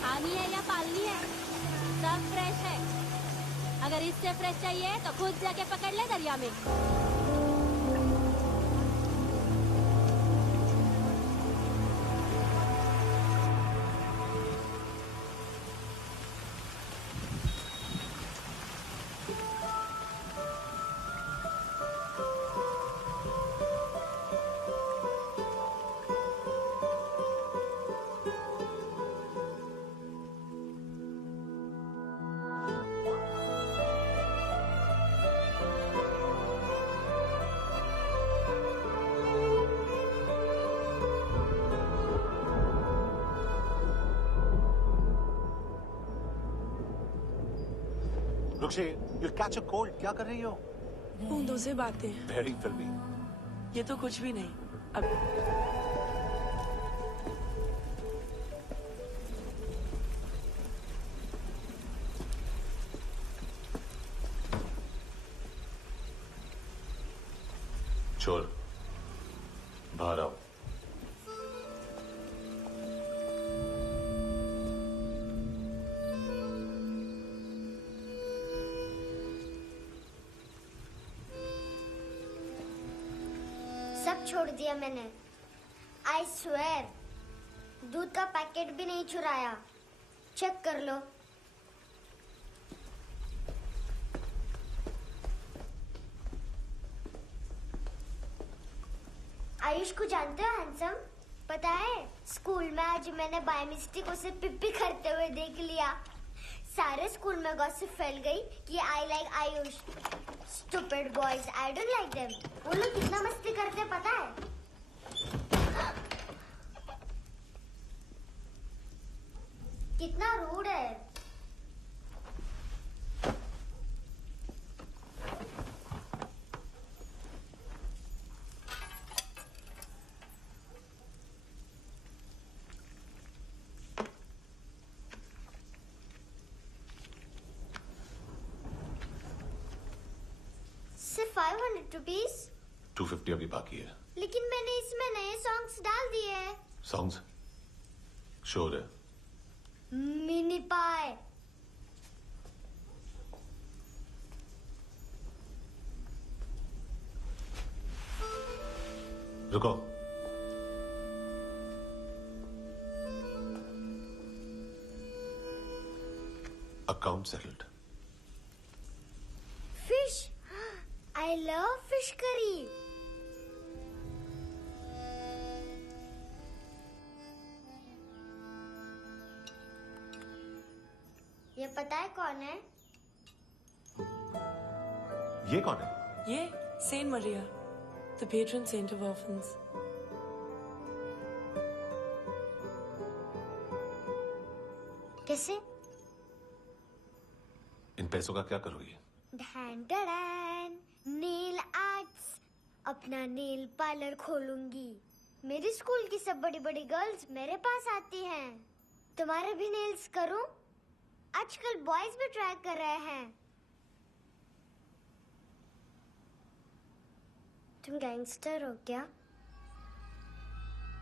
पानी है या पालनी है, सब फ्रेश है। अगर इससे फ्रेश चाहिए तो खुद जाके पकड़ ले दरिया में। रुक्षे, you'll catch a cold. क्या कर रही हो? बूंदों से बातें। Very filmy. ये तो कुछ भी नहीं। अब छोड़, बाहर आओ। सब छोड़ दिया मैंने। आई स्वेयर, दूध का पैकेट भी नहीं चुराया। चेक कर लो। आयुष को जानते हो हैंडसम? पता है, स्कूल में आज मैंने बाय मिस्टेक उसे पिप्पी करते हुए देख लिया। सारे स्कूल में गॉसिप फैल गई कि I like Ayush. Stupid boys, I don't like them. वो लोग कितना मस्ती करते पता है? कितना रूड है। सिर्फ 500 रुपीज। 250 अभी बाकी है। लेकिन मैंने इसमें नए सॉन्ग्स डाल दिए हैं। सॉन्ग्स? शोर है। मिनी पाए। रुको। Account settled. Fish, I love fish curry. ये पता है कौन है? ये कौन है? ये saint Maria, the patron saint of orphans. कैसे? इन पैसों का क्या करोगी? ढैन ढैन, नेल आर्ट्स। अपना नेल पार्लर खोलूंगी। मेरी स्कूल की सब बड़ी बड़ी गर्ल्स मेरे पास आती हैं। तुम्हारे भी नेल्स करूं? आजकल बॉयज भी ट्राई कर रहे हैं। तुम गैंगस्टर हो क्या?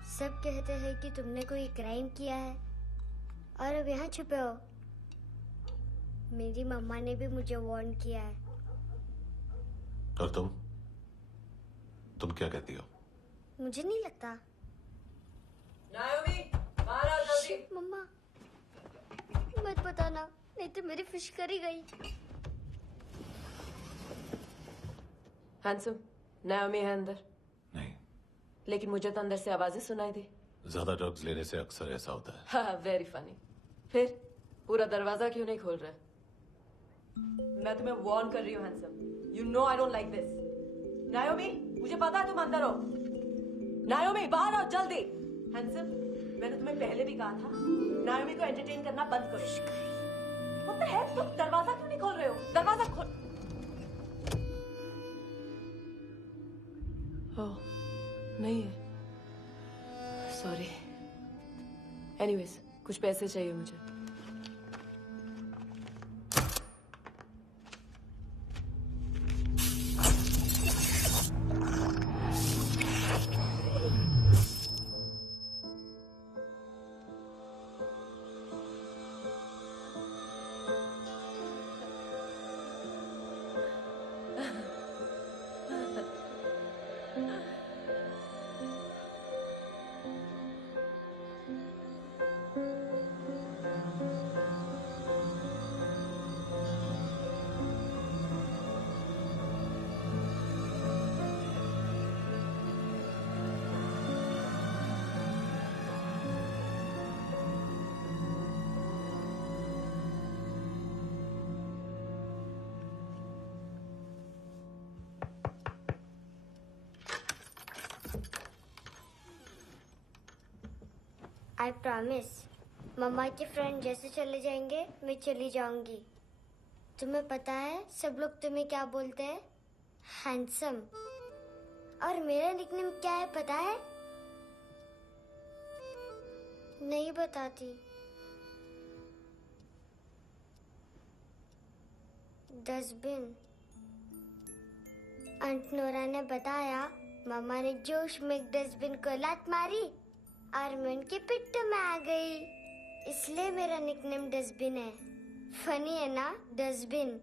सब कहते हैं कि तुमने कोई क्राइम किया है और अब यहाँ छुपे हो। मेरी मम्मा ने भी मुझे वार्न किया है। और तुम क्या कहती हो? मुझे नहीं लगता। नायोमी, बाहर आओ जल्दी। शिट, मम्मा मत बताना, नहीं तो मेरी फिश करी गई। हैंडसम, नायोमी है अंदर। नहीं। लेकिन मुझे तो अंदर से आवाजें सुनाई दी। ज्यादा ड्रग्स लेने से अक्सर ऐसा होता है। हाँ, वेरी फनी। फिर पूरा दरवाजा क्यों नहीं खोल रहा? मैं तुम्हें वार्न कर रही हूँ handsome. You know I don't like this. नायोमी, मुझे पता है तुम अंदर हो। नायोमी, बाहर आओ जल्दी। हैंडसम, मैंने तुम्हें पहले भी कहा था नायोमी को एंटरटेन करना बंद करो। What the hell? तुम दरवाजा क्यों नहीं खोल रहे हो? दरवाजा खोल। ओह, नहीं है। सॉरी। एनीवेज, कुछ पैसे चाहिए मुझे। आई प्रॉमिस, मम्मा के फ्रेंड जैसे चले जाएंगे मैं चली जाऊंगी। तुम्हें पता है सब लोग तुम्हें क्या बोलते हैं? हैंडसम। और मेरा निकनेम क्या है पता है? नहीं बताती। डस्टबिन। आंट नोरा ने बताया मम्मा ने जोश में एक डस्टबिन को लात मारी और मैं उनके पिट्ठू में आ गई, इसलिए मेरा निकनेम डस्टबिन है। फनी है ना डस्टबिन?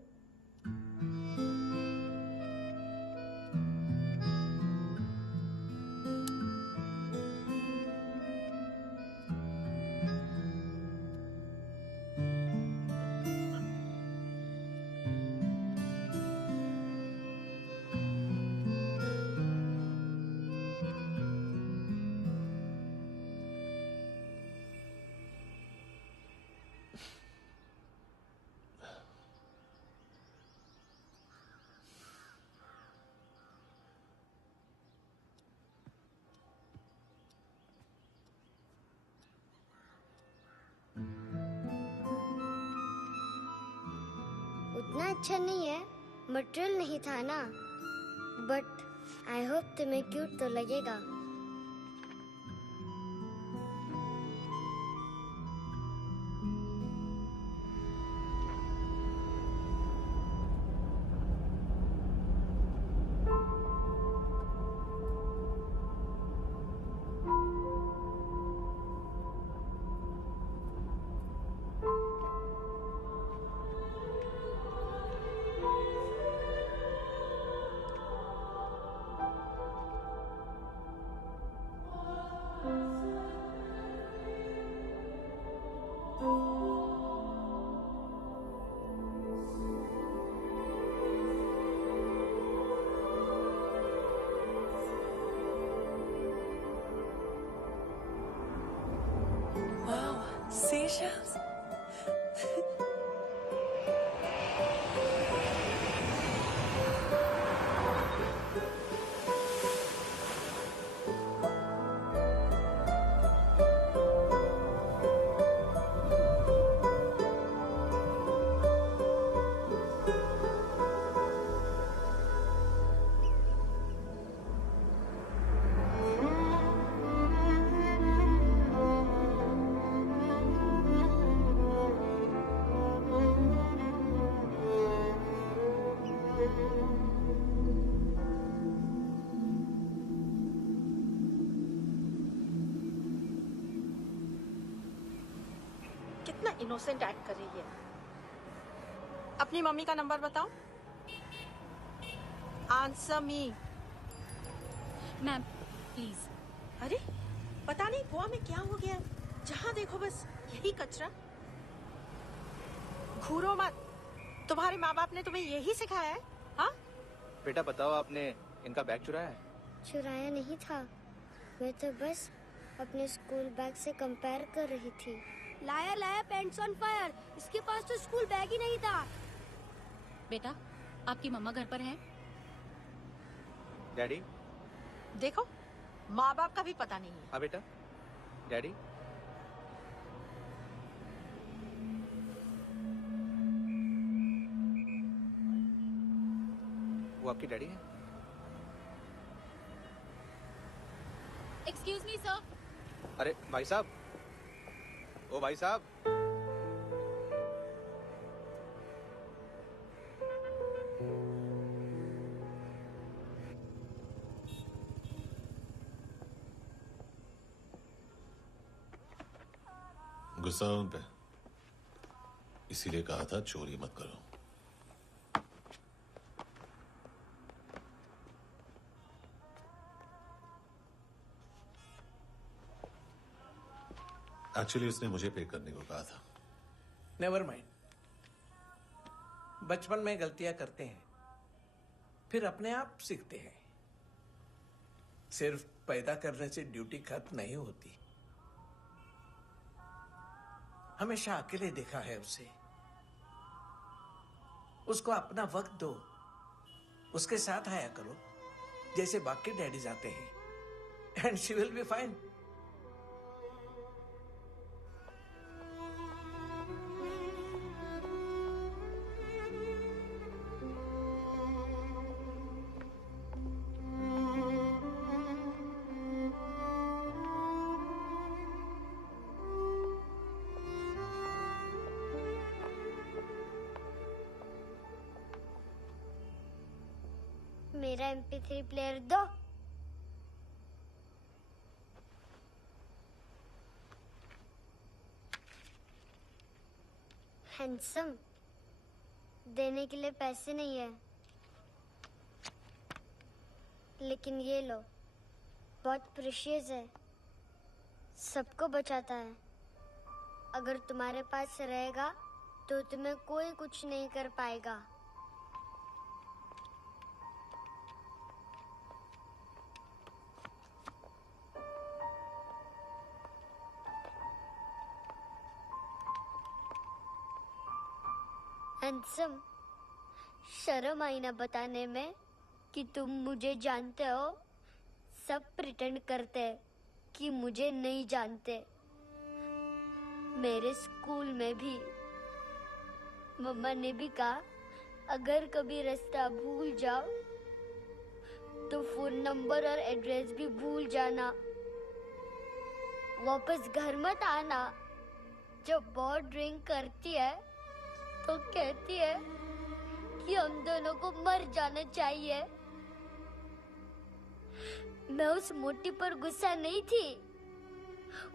उतना अच्छा नहीं है, मटेरियल नहीं था ना, बट आई होप तुम्हें क्यूट तो लगेगा। Seashells? कितना इनोसेंट एक्ट कर रही है। अपनी मम्मी का नंबर बताओ। Answer me. Ma'am please. अरे पता नहीं गोवा में क्या हो गया है, जहाँ देखो बस यही कचरा। घूरो मत, तुम्हारे माँ बाप ने तुम्हें यही सिखाया है? हाँ बेटा बताओ, आपने इनका बैग चुराया है? चुराया नहीं था, मैं तो बस अपने स्कूल बैग से कंपेयर कर रही थी। लाया लाया पैंट्स ऑन फायर, इसके पास तो स्कूल बैग ही नहीं था। बेटा आपकी मम्मा घर पर हैं? डैडी देखो, माँ बाप का भी पता नहीं है। हाँ बेटा। डैडी वो आपकी डैडी है? Excuse me sir. अरे भाई साहब, ओ भाई साहब। गुस्सा उन पे, इसीलिए कहा था चोरी मत करो। एक्चुअली उसने मुझे पे करने को कहा था। नेवर माइंड, बचपन में गलतियां करते हैं, फिर अपने आप सीखते हैं। सिर्फ पैदा करने से ड्यूटी खत्म नहीं होती। हमेशा अकेले देखा है उसे। उसको अपना वक्त दो, उसके साथ आया करो जैसे बाकी डैडीज आते हैं, and she will be fine. मेरा MP3 प्लेयर दो। हैंडसम, देने के लिए पैसे नहीं है, लेकिन ये लो, बहुत प्रेशियस है, सबको बचाता है। अगर तुम्हारे पास रहेगा तो तुम्हें कोई कुछ नहीं कर पाएगा। हैंडसम, शर्म आई ना बताने में कि तुम मुझे जानते हो। सब प्रिटेंड करते हैं कि मुझे नहीं जानते। मेरे स्कूल में भी मम्मा ने भी कहा, अगर कभी रास्ता भूल जाओ तो फोन नंबर और एड्रेस भी भूल जाना। वापस घर मत आना। जब बहुत ड्रिंक करती है तो कहती है कि हम दोनों को मर जाना चाहिए। मैं उस मोटी पर गुस्सा नहीं थी,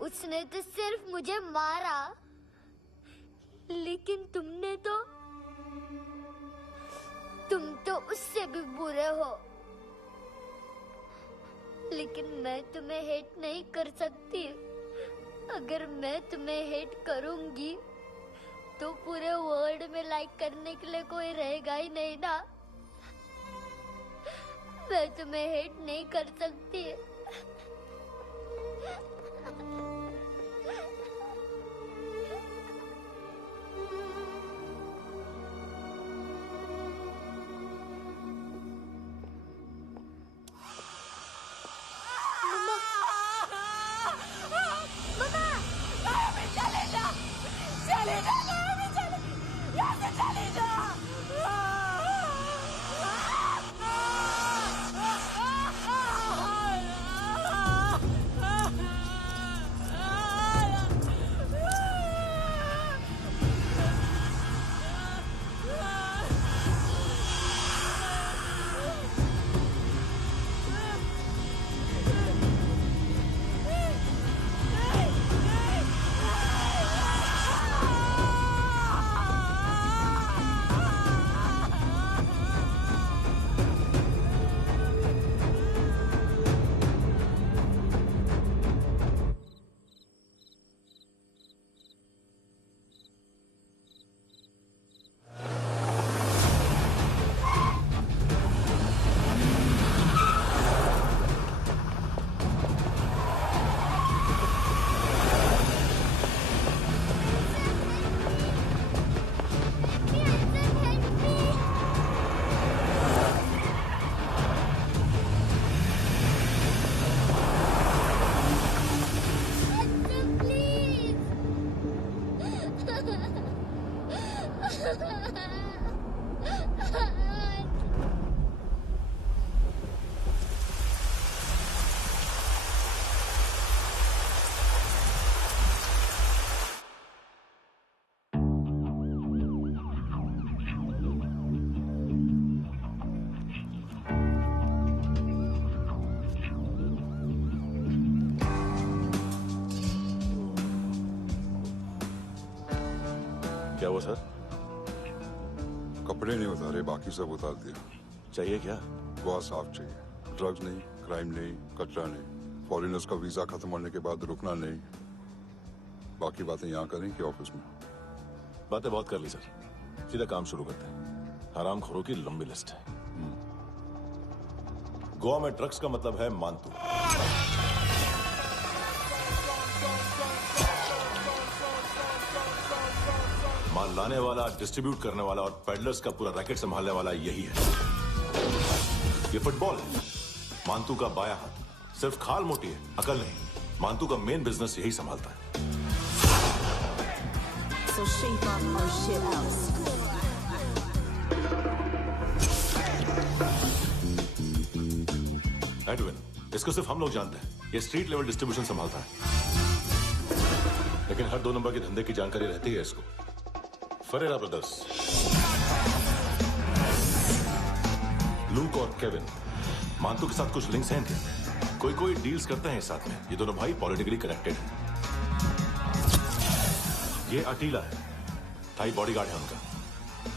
उसने तो सिर्फ मुझे मारा। लेकिन तुम तो उससे भी बुरे हो। लेकिन मैं तुम्हें हेट नहीं कर सकती। अगर मैं तुम्हें हेट करूंगी तो पूरे वर्ल्ड में लाइक करने के लिए कोई रहेगा ही नहीं ना। मैं तुम्हें हेट नहीं कर सकती। क्या हुआ सर? कपड़े नहीं उतारे, बाकी सब उतार दिया। चाहिए क्या? गोवा साफ चाहिए। ड्रग्स नहीं, क्राइम नहीं, कचरा नहीं। फॉरेनर्स का वीजा खत्म होने के बाद रुकना नहीं। बाकी बातें यहाँ करें कि ऑफिस में? बातें बहुत कर ली सर, सीधा काम शुरू करते हैं। हरामखोरों की लंबी लिस्ट है। गोवा में ड्रग्स का मतलब है मानतू। माल लाने वाला, डिस्ट्रीब्यूट करने वाला और पेडलर्स का पूरा रैकेट संभालने वाला यही है। ये फुटबॉल है, मानतू का बाया हाथ। सिर्फ खाल मोटी है, अकल नहीं। मानतू का मेन बिजनेस यही संभालता है। So shape up our shit out. Edwin, इसको सिर्फ हम लोग जानते हैं। ये स्ट्रीट लेवल डिस्ट्रीब्यूशन संभालता है, लेकिन हर 2 नंबर के धंधे की जानकारी रहती है इसको। फरेरा ब्रदर्स, लूक और केविन, मानतू के साथ कुछ लिंक्स हैं क्या? कोई डील्स करते हैं साथ में। ये दोनों भाई पॉलिटिकली कनेक्टेड हैं। ये अटीला है, थाई बॉडीगार्ड है उनका।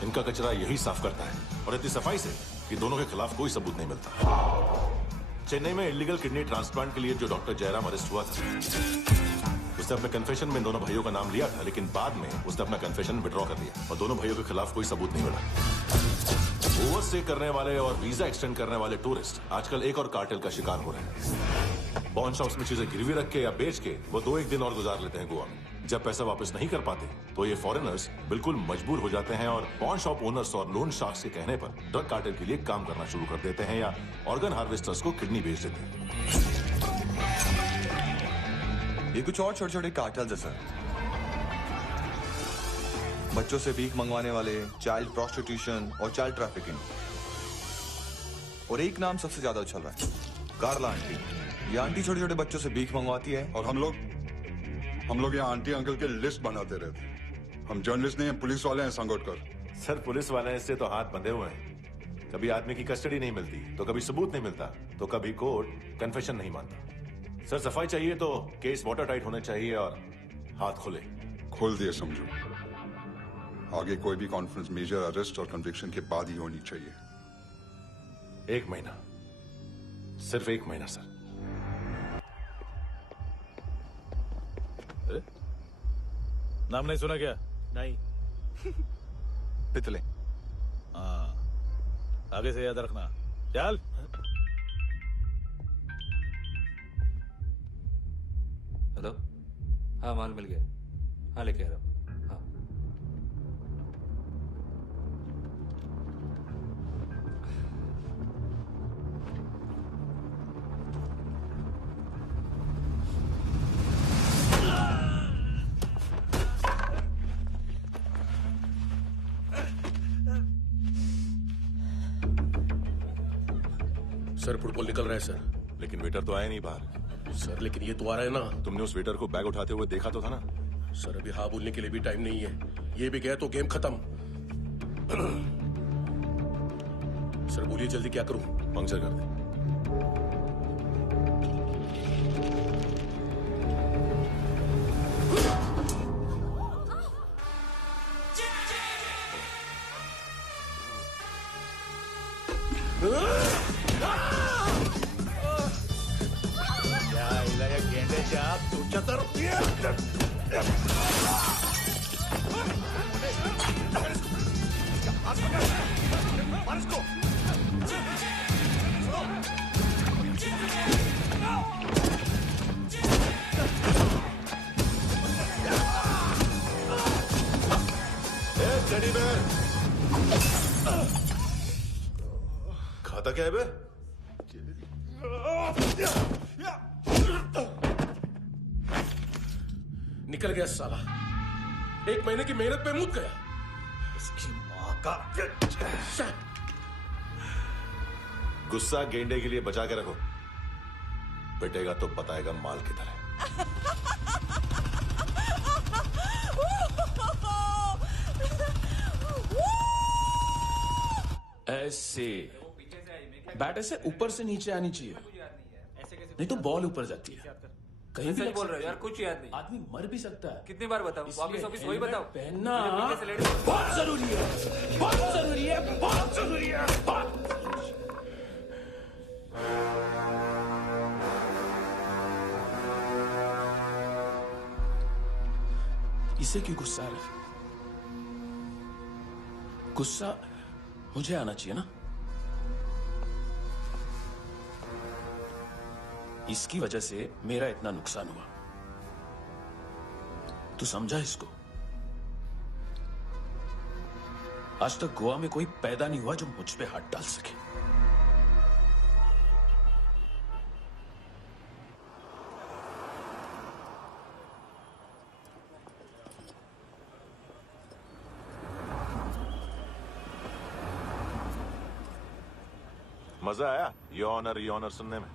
इनका कचरा यही साफ करता है, और इतनी सफाई से कि दोनों के खिलाफ कोई सबूत नहीं मिलता। चेन्नई में इलीगल किडनी ट्रांसप्लांट के लिए जो डॉक्टर जयराम अरेस्ट हुआ था, उसने अपने कन्फेशन में दोनों भाइयों का नाम लिया था, लेकिन बाद में उसने अपना कन्फेशन विड्रॉ कर लिया और दोनों भाइयों के खिलाफ कोई सबूत नहीं मिला। ओवरस्टे करने वाले और वीजा एक्सटेंड करने वाले टूरिस्ट आजकल एक और कार्टेल का शिकार हो रहे हैं। पॉन शॉप्स में चीजें गिरवी रख के या बेच के वो 2-1 दिन और गुजार लेते हैं गोवा में। जब पैसा वापस नहीं कर पाते तो ये फॉरेनर्स बिल्कुल मजबूर हो जाते हैं और पॉन शॉप ओनर्स और लोन शार्क्स के कहने पर ड्रग कार्टेल के लिए काम करना शुरू कर देते हैं या ऑर्गन हार्वेस्टर्स को किडनी बेच देते हैं। ये कुछ और छोटे छोटे कार्टेल्स है सर। बच्चों से भीख मंगवाने वाले, चाइल्ड प्रोस्टिट्यूशन और चाइल्ड ट्रैफिकिंग। और एक नाम सबसे ज्यादा उछल रहा है, कार्ला आंटी। ये आंटी छोटे छोटे बच्चों से भीख मंगवाती है। और हम लोग यहाँ आंटी अंकल के लिस्ट बनाते रहते। हम जर्नलिस्ट नहीं हैं, पुलिस वाले हैं संगोटकर। सर पुलिस वाले इससे तो हाथ बंधे हुए हैं। कभी आदमी की कस्टडी नहीं मिलती, तो कभी सबूत नहीं मिलता, तो कभी कोर्ट कन्फेशन नहीं मानता। सर सफाई चाहिए तो केस वाटर टाइट होने चाहिए और हाथ खुले। खोल दिए समझो। आगे कोई भी कॉन्फ्रेंस मेजर अरेस्ट और कन्विक्शन के बाद ही होनी चाहिए। 1 महीना, सिर्फ 1 महीना सर। नाम नहीं सुना क्या? नहीं। पितले। हाँ, आगे से याद रखना। चल। हेलो, हाँ माल मिल गया। हाँ लेके आ रहा हूँ। हाँ सर फुटबॉल निकल रहा है सर। लेकिन वेटर तो आया नहीं बाहर। सर लेकिन ये तो आ रहा है ना। तुमने उस वेटर को बैग उठाते हुए देखा तो था ना? सर अभी हाँ बोलने के लिए भी टाइम नहीं है। ये भी गया तो गेम खत्म। सर बोलिए जल्दी क्या करूं? पंक्चर कर दे। खाता क्या है बे? निकल गया साला। 1 महीने की मेहनत पे मुक गया। इसकी माँ का। गुस्सा गेंडे के लिए बचा के रखो, पिटेगा तो बताएगा माल किधर है। ऐसे बैट ऐसे ऊपर से नीचे आनी चाहिए, नहीं तो बॉल ऊपर जाती है। कहीं भी सच लग बोल रहे हो सकती यार, है। कुछ याद नहीं। आदमी मर भी सकता है। कितनी बार बताऊं? इसलिए वापिस ऑफिस वही हेलमेट बताओ। पहनना मेरे पीछे से लेडी बहुत जरूरी है, बहुत जरूरी है, बहुत जरूरी है, बहुत इसे क्यों गुस्सा आ रहा है? गुस्सा मुझे आना चाहिए ना। इसकी वजह से मेरा इतना नुकसान हुआ। तू समझा इसको? आज तक गोवा में कोई पैदा नहीं हुआ जो मुझ पे हाथ डाल सके। मजा आया योर ऑनर सुनने में?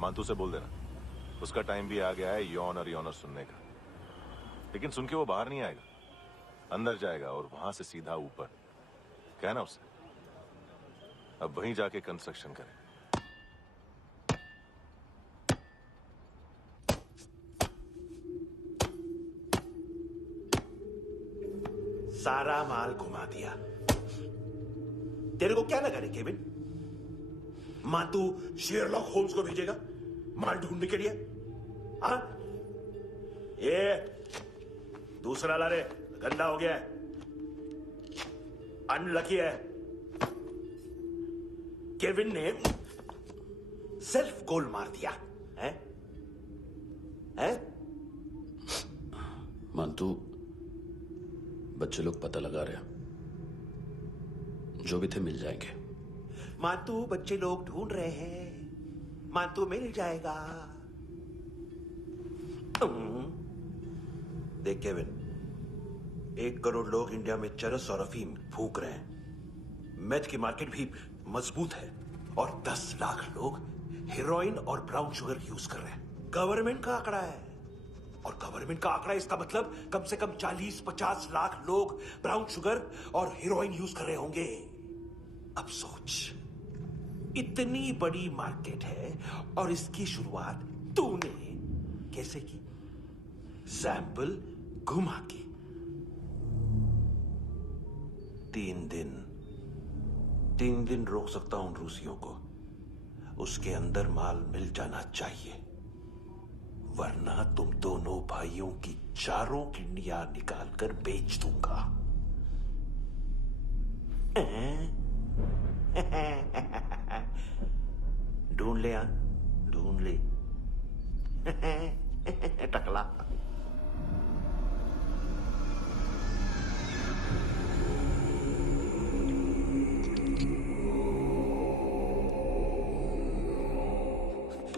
मांतू से बोल देना उसका टाइम भी आ गया है योर ऑनर सुनने का। लेकिन सुन के वो बाहर नहीं आएगा, अंदर जाएगा और वहां से सीधा ऊपर। कहना उसे अब वहीं जाके कंस्ट्रक्शन करे। सारा माल घुमा दिया। तेरे को क्या लगा रे केविन? मां तू शेरलॉक होम्स को भेजेगा माल ढूंढने के लिए? हाँ? ये दूसरा ला रे, गंदा हो गया है, अनलकी है। केविन ने सेल्फ गोल मार दिया है? है? मानतू, बच्चे लोग पता लगा रहे हैं, जो भी थे मिल जाएंगे। मानतू बच्चे लोग ढूंढ रहे हैं, मानतू मिल जाएगा। देख केविन, 1 करोड़ लोग इंडिया में चरस और अफीम फूंक रहे हैं। मेथ की मार्केट भी मजबूत है और 10 लाख लोग हेरोइन और ब्राउन शुगर यूज कर रहे हैं। गवर्नमेंट का आंकड़ा है, और गवर्नमेंट का आंकड़ा इसका मतलब कम से कम 40-50 लाख लोग ब्राउन शुगर और हेरोइन यूज कर रहे होंगे। अब सोच, इतनी बड़ी मार्केट है और इसकी शुरुआत तूने कैसे की? सैंपल घुमा के। 3 दिन रोक सकता हूं रूसियों को, उसके अंदर माल मिल जाना चाहिए, वरना तुम दोनों भाइयों की 4 किडनियां निकाल कर बेच दूंगा। ढूंढ ले यार, ढूंढ ले। टकला।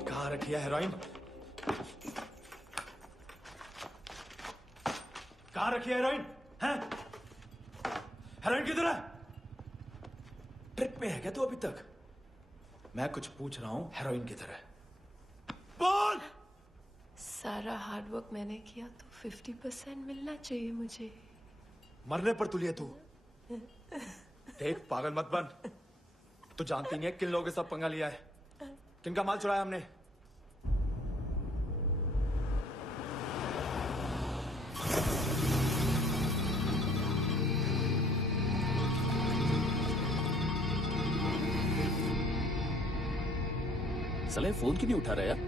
कहाँ रखी है हेरोइन? कहाँ रखी है हेरोइन? हैं? हेरोइन किधर है? ट्रिप में है क्या तू अभी तक? मैं कुछ पूछ रहा हूं, हेरोइन किधर है? बोल! सारा हार्डवर्क मैंने किया तो 50% मिलना चाहिए मुझे। मरने पर तुलिए तू। देख, पागल मत बन। तू जानती नहीं है किन लोगों के साथ पंगा लिया है, किनका माल चुराया हमने। साले फोन क्यों नहीं उठा रहा यार?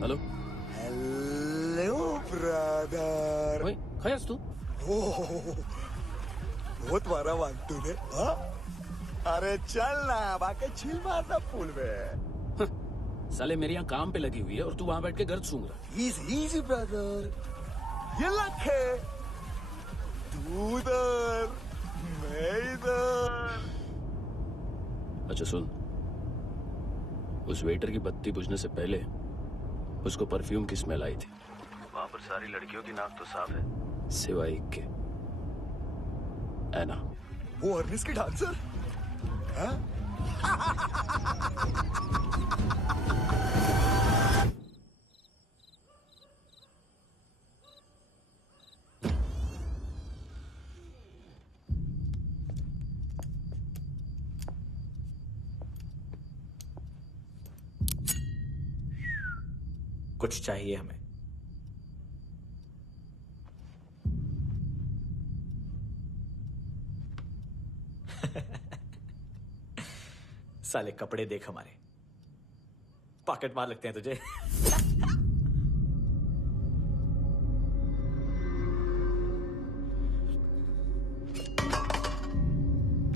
Hello hello brother. ओए, खैस तू? बहुत मारा वांटू ने। हाँ? अरे चल ना, बाकी चिल मारना पूल में। साले मेरे यहाँ काम पे लगी हुई है और तू वहां बैठ के गर्द सूंघ रहा। इजी ब्रदर, ये लक है। तू उधर, मैं इधर। अच्छा सुन, उस वेटर की बत्ती बुझने से पहले उसको परफ्यूम की स्मेल आई थी। वहां पर सारी लड़कियों की नाक तो साफ है, सिवाय एक के, ऐना। वो अर्निस की डांसर? हाँ? कुछ चाहिए हमें। साले कपड़े देख हमारे, पॉकेट मार लगते हैं तुझे।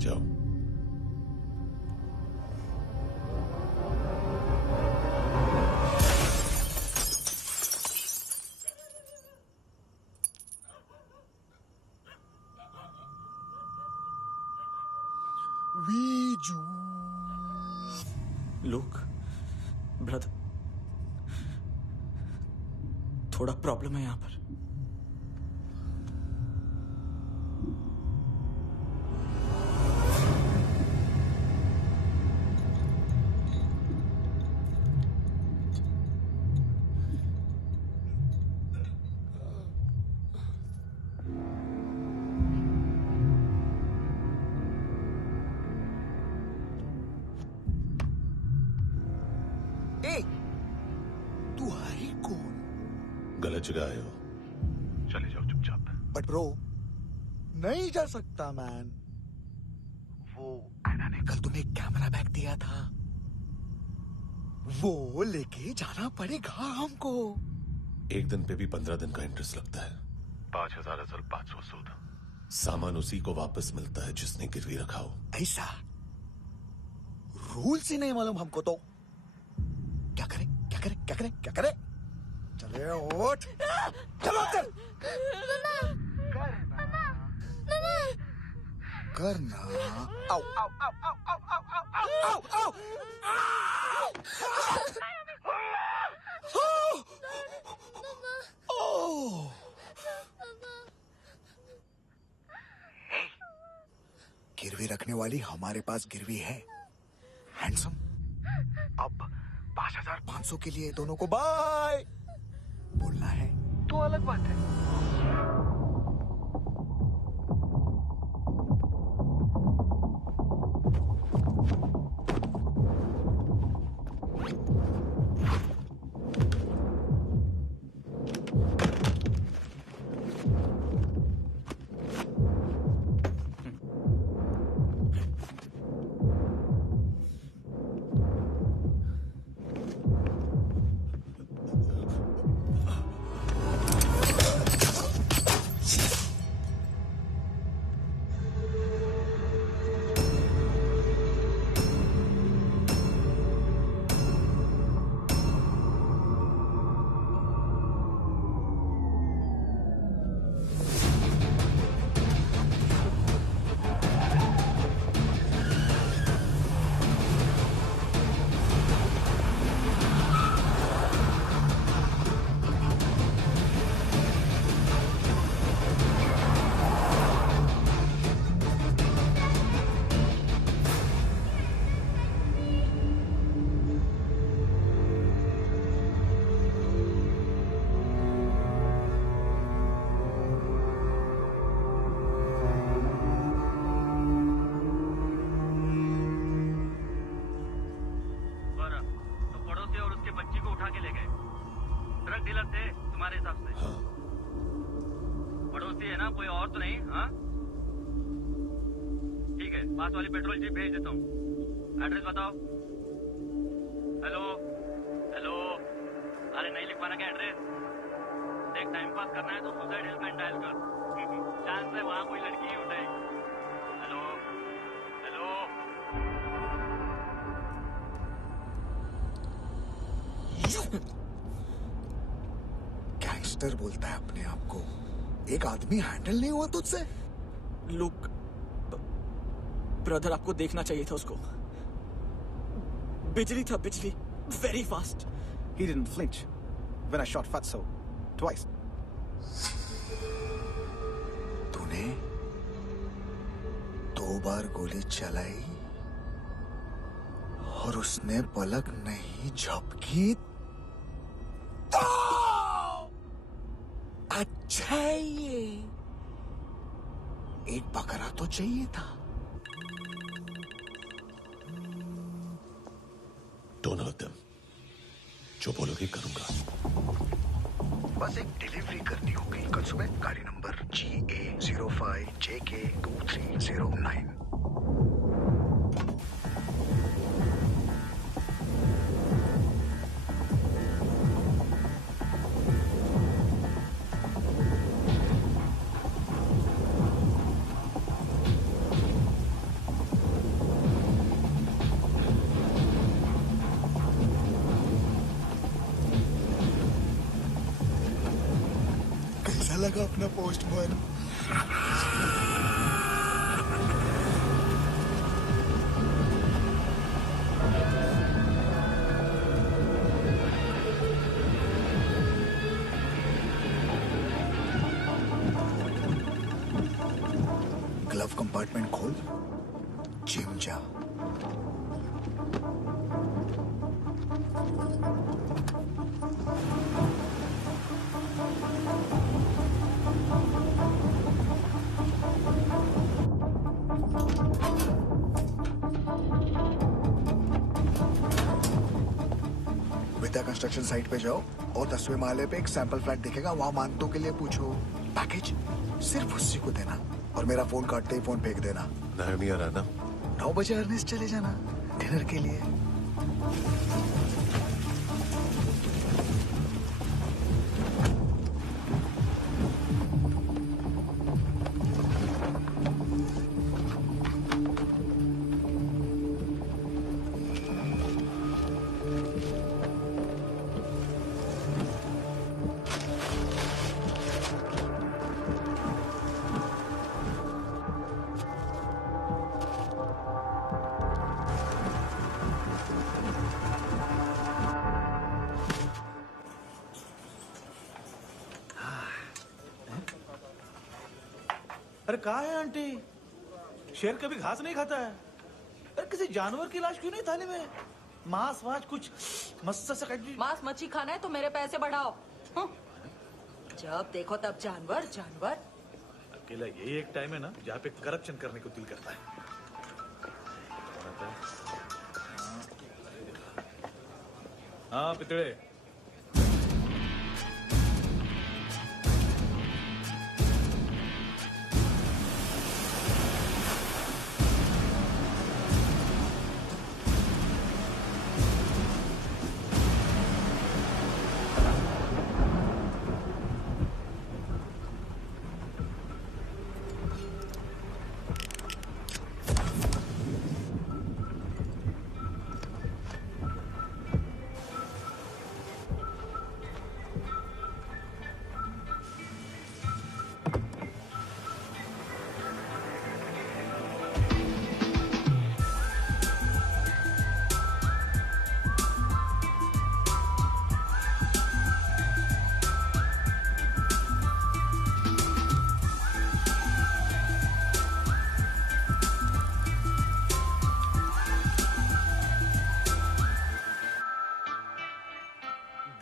जाओ। वीजू लुक ब्रदर, थोड़ा प्रॉब्लम है यहां पर। तू है कौन? गलत जगह आए हो, चले जाओ चुपचाप। बट ब्रो, नहीं जा सकता मैन। वो एना ने कल तुम्हें कैमरा बैग दिया था, वो लेके जाना पड़ेगा हमको। एक दिन पे भी 15 दिन का इंटरेस्ट लगता है। 5,500 सूद। सामान उसी को वापस मिलता है जिसने गिरवी रखा हो। ऐसा रूल्स ही नहीं मालूम हमको तो। क्या करें क्या करें क्या करें क्या करें? चले उठ, चलो चल। करना आओ आओ आओ आओ आओ आओ आओ आओ आओ। गिरवी रखने वाली हमारे पास गिरवी है हैंडसम। अब 5,500 के लिए दोनों को बाय बोलना है तो अलग बात है। पास वाली पेट्रोल जीप भेज देता हूँ। एड्रेस बताओ। हेलो हेलो, अरे नहीं लिख पाना क्या एड्रेस? देख टाइम पास करना है तो सुसाइड हेल्पलाइन डायल कर। चांस है वहाँ कोई लड़की ही उठाएगी। Hello hello. गैंगस्टर बोलता है अपने आप को। एक आदमी हैंडल नहीं हुआ तुझसे? लुक ब्रदर, आपको देखना चाहिए था उसको। बिजली था, बिजली, very fast. He didn't flinch when I shot Fatso twice. तूने 2 बार गोली चलाई और उसने पलक नहीं झपकी तो अच्छा है ये। एक बकरा तो चाहिए था। Don't hurt them. जो बोलोगे करूंगा। बस एक डिलीवरी करनी होगी कल सुबह, गाड़ी नंबर GA05JK2309। कैसा लगा अपना पोस्टमैन? ग्लव कंपार्टमेंट खोल, जिम जा। विद्या कंस्ट्रक्शन साइट पे जाओ और 10वें माले पे एक सैंपल फ्लैट दिखेगा, वहां मानतों के लिए पूछो। पैकेज सिर्फ उसी को देना और मेरा फोन काटते ही फोन फेंक देना। नहीं आ रहा ना? 9 बजे अर्नेस्ट चले जाना डिनर के लिए। अरे कहा है आंटी? शेर कभी घास नहीं खाता है। अरे किसी जानवर की लाश क्यों नहीं थाली में? मांस वास कुछ मस्त से कट। मांस मच्छी खाना है तो मेरे पैसे बढ़ाओ। जब देखो तब जानवर जानवर। अकेला यही एक टाइम है ना जहाँ पे करप्शन करने को दिल करता है। हाँ पितड़े।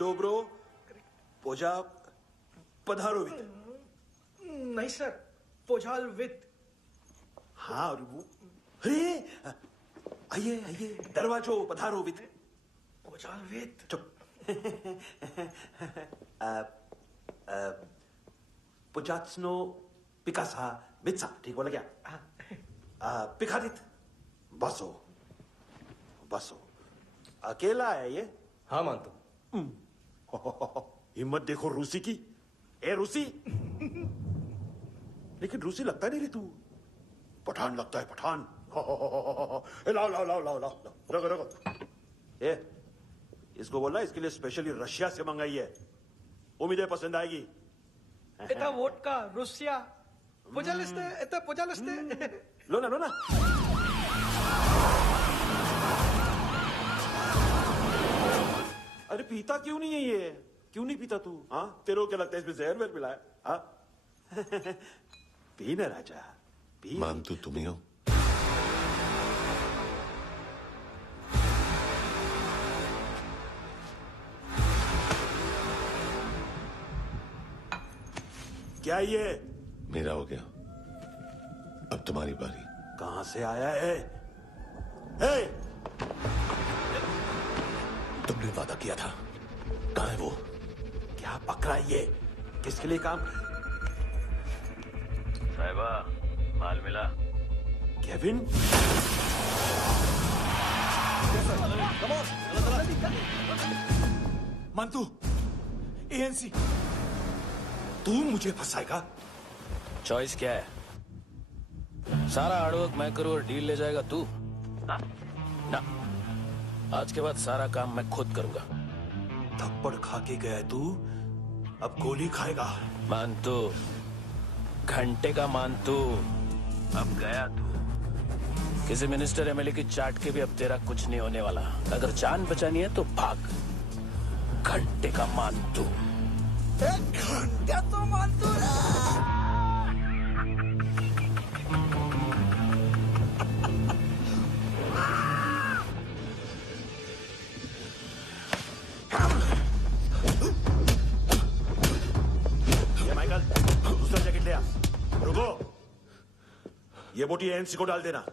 डोब्रो पोजा पधारोवित। नहीं सर, पोजाल विथ। हाँ और वो, अरे आइए आइए, दरवाजो पधारोवित। पोजाल विथ। चुप। पुजात्सनो पिकासा मित्सा, ठीक बोला क्या? पिकादित बसो बसो। अकेला है ये? हाँ मानतो। हिम्मत देखो रूसी की। ए रूसी, लेकिन रूसी लगता नहीं रे तू, पठान लगता है पठान। लाओ लाओ लाओ लाओ लाओ, रखो रखो। ए इसको बोलना इसके लिए स्पेशली रशिया से मंगाई है, उम्मीद है पसंद आएगी। इतना वोडका रुसिया पोजालिस्ते, इतना पोजालिस्ते। लो ना लो ना। अरे पीता क्यों नहीं है ये? क्यों नहीं पीता तू? हाँ तेरे को क्या लगता है इसमें जहर वेर मिला है? हाँ पी ना राजा पी। मान तू तुम ही हो। क्या ये? मेरा हो गया, अब तुम्हारी बारी। कहां से आया है? हे! तुमने वादा किया था कहाँ है वो? क्या पकड़ा है ये? किसके लिए काम? साहिबा, माल मिला? केविन? मंतू, एएनसी। तू मुझे फंसाएगा? चॉइस क्या है? सारा हार्डवर्क मैं करूं और डील ले जाएगा तू? ना, आज के बाद सारा काम मैं खुद करूंगा। थप्पड़ खा के गया तू, अब गोली खाएगा। मानतू, घंटे का मानतू, अब गया तू। किसी मिनिस्टर एमएलए की चाट के भी अब तेरा कुछ नहीं होने वाला। अगर जान बचानी है तो भाग। घंटे का मानतू। घंटा तो मानतू ना। ये माइकल, दूसरा जैकेट ले आ। रुको, ये बोटी एएनसी को डाल देना।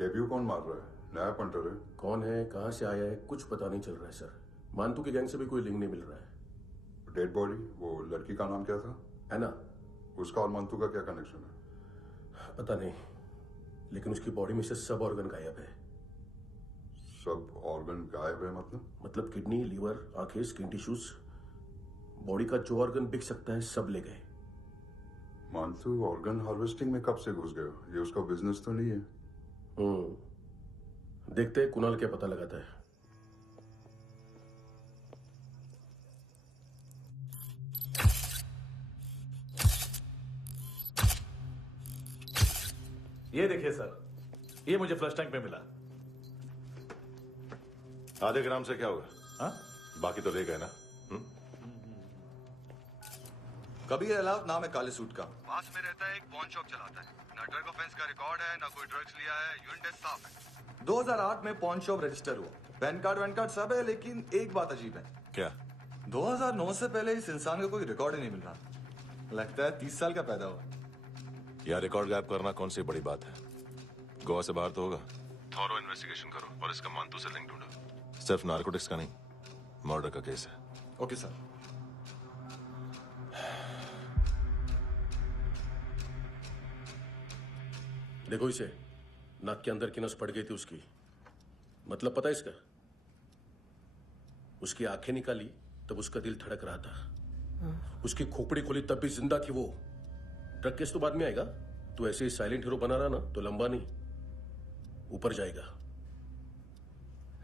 डेब्यू कौन मार रहा है? नया पंटर है। कौन है, कहां से आया है, कुछ पता नहीं चल रहा है सर। मानतू की गैंग से भी कोई लिंक नहीं मिल रहा है। डेड बॉडी, वो लड़की का नाम क्या था? एना। उसका और मानतू का क्या कनेक्शन है? पता नहीं, लेकिन उसकी बॉडी में से सब ऑर्गन गायब है। सब ऑर्गन गायब है मतलब किडनी, लीवर, आंखें, स्किन टिश्यूज, बॉडी का जो ऑर्गन बिक सकता है सब ले गए। मानतू ऑर्गन हार्वेस्टिंग में कब से घुस गए? ये उसका बिजनेस तो नहीं है? देखते हैं कुणाल क्या पता लगाता है। ये देखिए सर, ये मुझे फ्लश टैंक में मिला। आधे ग्राम से क्या होगा? हाँ? बाकी तो ले गए ना? कबीर अलाउद नाम है काले सूट का। पास में रहता है, एक पॉन शॉप चलाता है। ना ड्रग ऑफेंस का रिकॉर्ड है, ना कोई ड्रग्स लिया है। यूनिट टेस्ट साफ है। 2008 में पॉन शॉप रजिस्टर हुआ। पैन कार्ड सब है, लेकिन एक बात अजीब है। क्या? 2009 से पहले इस इंसान का कोई रिकॉर्ड ही नहीं मिल रहा। लगता है 30 साल का पैदा हुआ। यार रिकॉर्ड गायब करना कौन सी बड़ी बात है? गोवा से बाहर तो होगा। थॉरो इन्वेस्टिगेशन करो और इसका मानतू से लिंक ढूंढो। सिर्फ नार्कोटिक्स का नहीं, मर्डर का केस है। Okay sir. देखो इसे, नाक के अंदर की नस पड़ गई थी उसकी। मतलब पता है इसका? उसकी आंखें निकाली तब उसका दिल धड़क रहा था। उसकी खोपड़ी खोली तब भी जिंदा थी वो। ड्रग केस तो बाद में आएगा। तो ऐसे ही साइलेंट हीरो बना रहा ना तो लंबा नहीं, ऊपर जाएगा।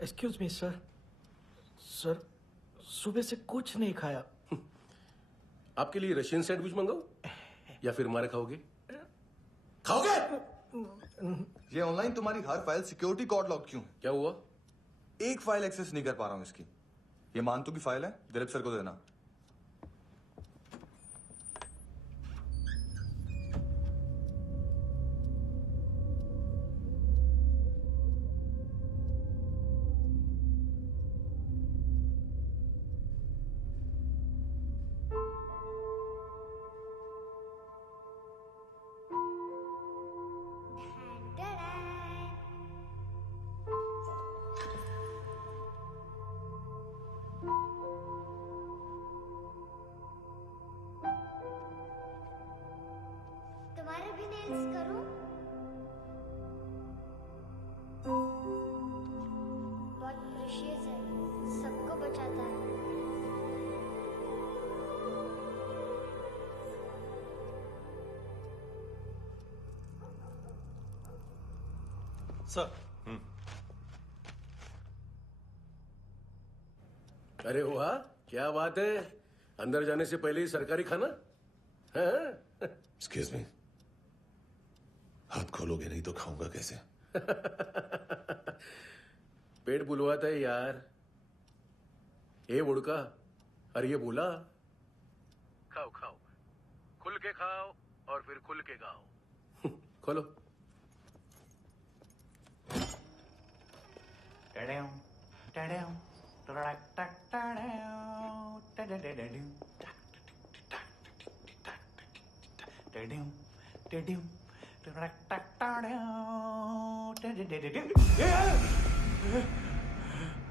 Excuse me sir. सर, सुबह से कुछ नहीं खाया। आपके लिए रशियन सैंडविच मंगाओ या फिर मारे खाओगे? खाओगे? ये ऑनलाइन तुम्हारी हर फाइल सिक्योरिटी कोड लॉक क्यों? क्या हुआ? एक फाइल एक्सेस नहीं कर पा रहा हूं इसकी। ये मानतू की फाइल है, दिलीप सर को देना। तुम्हारे भी नेल्स करूं? बहुत प्रेशियस है, सबको बचाता है। सर। अरे वाह, क्या बात है। अंदर जाने से पहले ही सरकारी खाना। एक्सक्यूज मी, हाथ खोलोगे नहीं तो खाऊंगा कैसे? पेट बुलवाता है यार। ए बुड़का, अरे ये बोला। खाओ खाओ, खुल के खाओ और फिर खुल के गाओ। खोलो।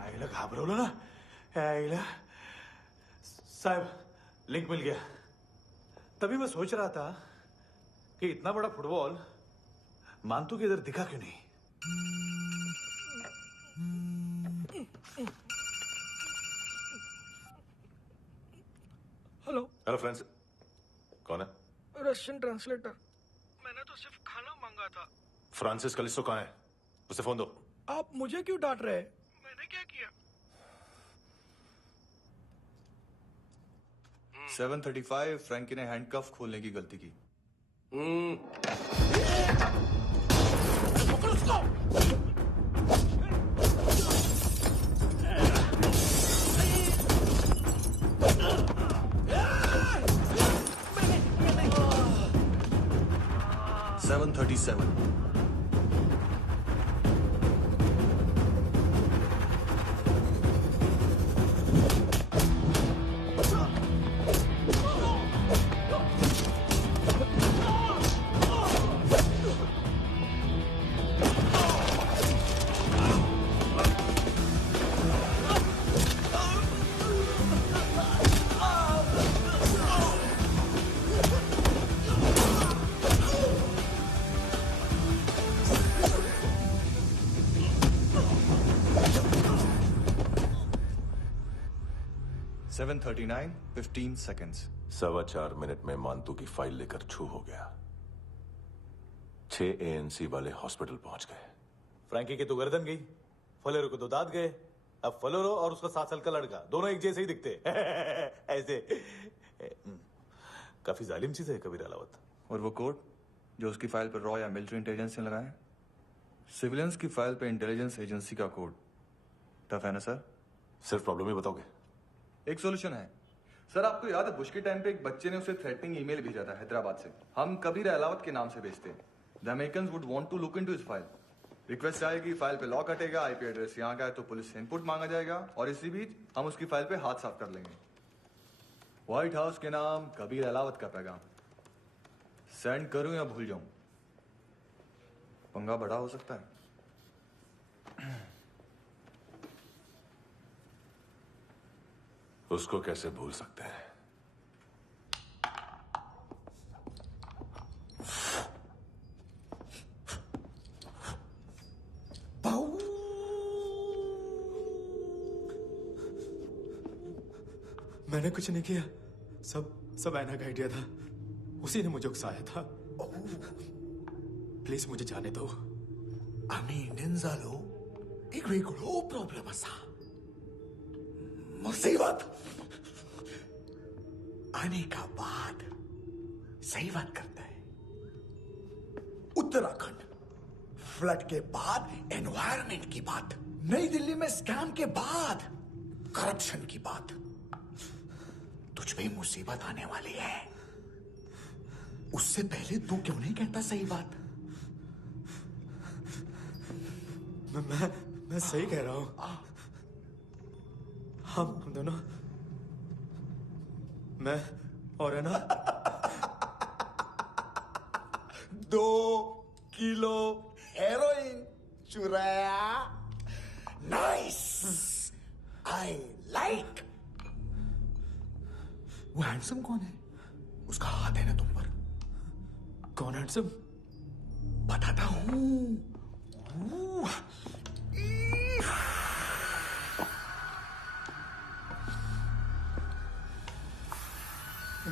आईला घाबरवलं ना। आईला साहब, लिंक मिल गया। तभी मैं सोच रहा था कि इतना बड़ा फुटबॉल मानतू के इधर दिखा क्यों नहीं। हेलो फ्रेंड्स, कौन है? Russian translator. मैंने तो सिर्फ खाना मांगा था। फ्रांसिस कलिस्टो कहाँ है? उसे फोन दो। आप मुझे क्यों डांट रहे हैं? मैंने क्या किया? 735 फ्रैंकी ने हैंडकफ खोलने की गलती की। पकड़ उसको। 737। 7:39, 15 seconds. 4.25 मिनट में मांतू की फाइल लेकर छू हो गया। 6 ANC वाले हॉस्पिटल पहुंच गए। फ्रैंकी की तो गर्दन गई, फलेरो को तो दांत गए। अब फलेरो और उसका 7 साल का लड़का दोनों एक जैसे ही दिखते ऐसे। काफी जालिम चीज है कबीर अलावत। और वो कोड जो उसकी फाइल पर रॉ या मिलिट्री इंटेलिजेंस ने लगाए, सिविलियंस की फाइल पे इंटेलिजेंस एजेंसी का कोड। टफ है ना सर? सिर्फ प्रॉब्लम ही बताओगे? एक सॉल्यूशन है सर। आपको याद है बुश के टाइम पे एक बच्चे ने उसे थ्रेटनिंग ईमेल भेजा था हैदराबाद से। हम कबीर अलावत के नाम से भेजते हैं। The Americans would want to look into his file. Request आएगी, फाइल पे लॉक हटेगा, आईपी एड्रेस यहाँ का है तो पुलिस से इनपुट मांगा जाएगा और इसी बीच हम उसकी फाइल पे हाथ साफ कर लेंगे। व्हाइट हाउस के नाम कबीर अलावत का पैगाम। सेंड करूं या भूल जाऊं? पंगा बड़ा हो सकता है। उसको कैसे भूल सकते हैं? मैंने कुछ नहीं किया, सब ऐना का आइडिया था। उसी ने मुझे उकसाया था। प्लीज मुझे जाने दो। आम्ही इंडियन झालो एक वेगळो प्रॉब्लेम असा, मुसीबत आने का बाद सही बात करता है। उत्तराखंड फ्लड के बाद एनवायरनमेंट की बात, नई दिल्ली में स्कैम के बाद करप्शन की बात। तुझ पे मुसीबत आने वाली है, उससे पहले तू क्यों नहीं कहता सही बात? मैं सही कह रहा हूं। हम दोनों, मैं और है ना 2 किलो हेरोइन चुराया। Nice, I like. वो हैंडसम कौन है? उसका हाथ है ना तुम पर? कौन हैंडसम? बताता हूं।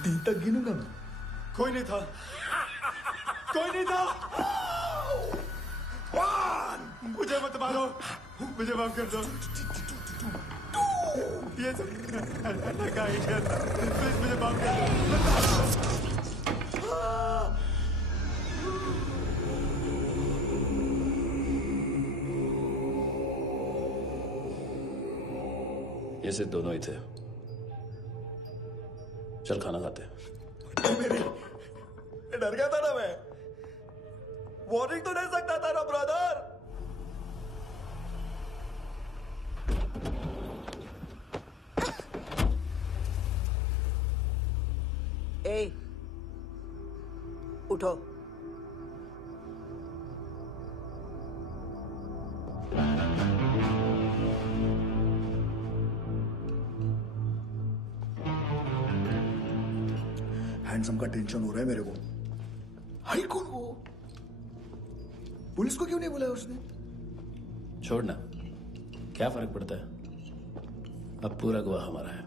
दिन तक गिनूंगा मैं। कोई नहीं था, कोई नहीं था। मुझे मत मारो, मुझे माफ कर दो। ये लगा आइडिया था, प्लीज मुझे माफ कर दो। ये सिर्फ दोनों ही थे। चल खाना खाते हैं। डर गया था ना मैं। वार्निंग तो दे सकता था ना ब्रदर। ए, उठो। हैंडसम का टेंशन हो रहा है मेरे को। हाई कौन वो? पुलिस को क्यों नहीं बुलाया उसने? छोड़ना, क्या फर्क पड़ता है? अब पूरा गवाह हमारा है।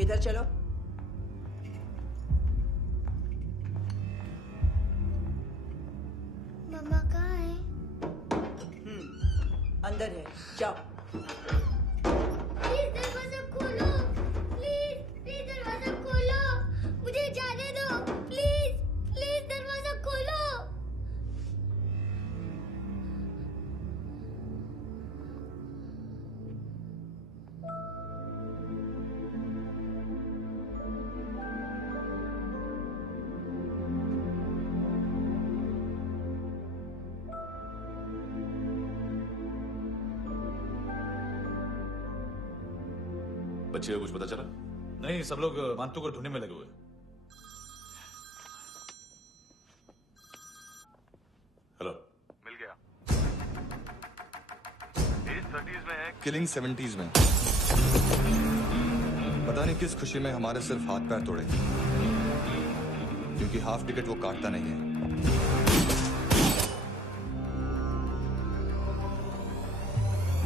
इधर चलो। मम्मा कहाँ है? अंदर है, जाओ। प्लीज दरवाजा खोलो, प्लीज दरवाजा खोलो, मुझे जाने दो, प्लीज दरवाजा खोलो। बच्चे को कुछ पता चला? नहीं, सब लोग मांतू को ढूंढने में लगे हुए। हेलो, मिल गया। एज 30s में है, किलिंग 70s में। पता नहीं किस खुशी में हमारे सिर्फ हाथ पैर तोड़े, क्योंकि हाफ टिकट वो काटता नहीं है।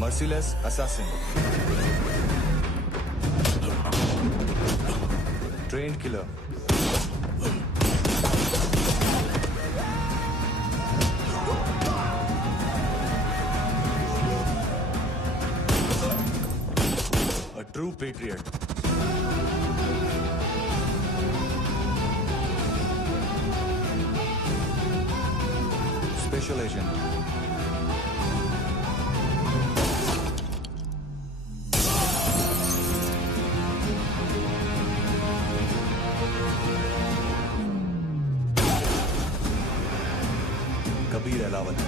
Merciless assassin, trained killer, a true patriot. Special agent. Kabir Alawat.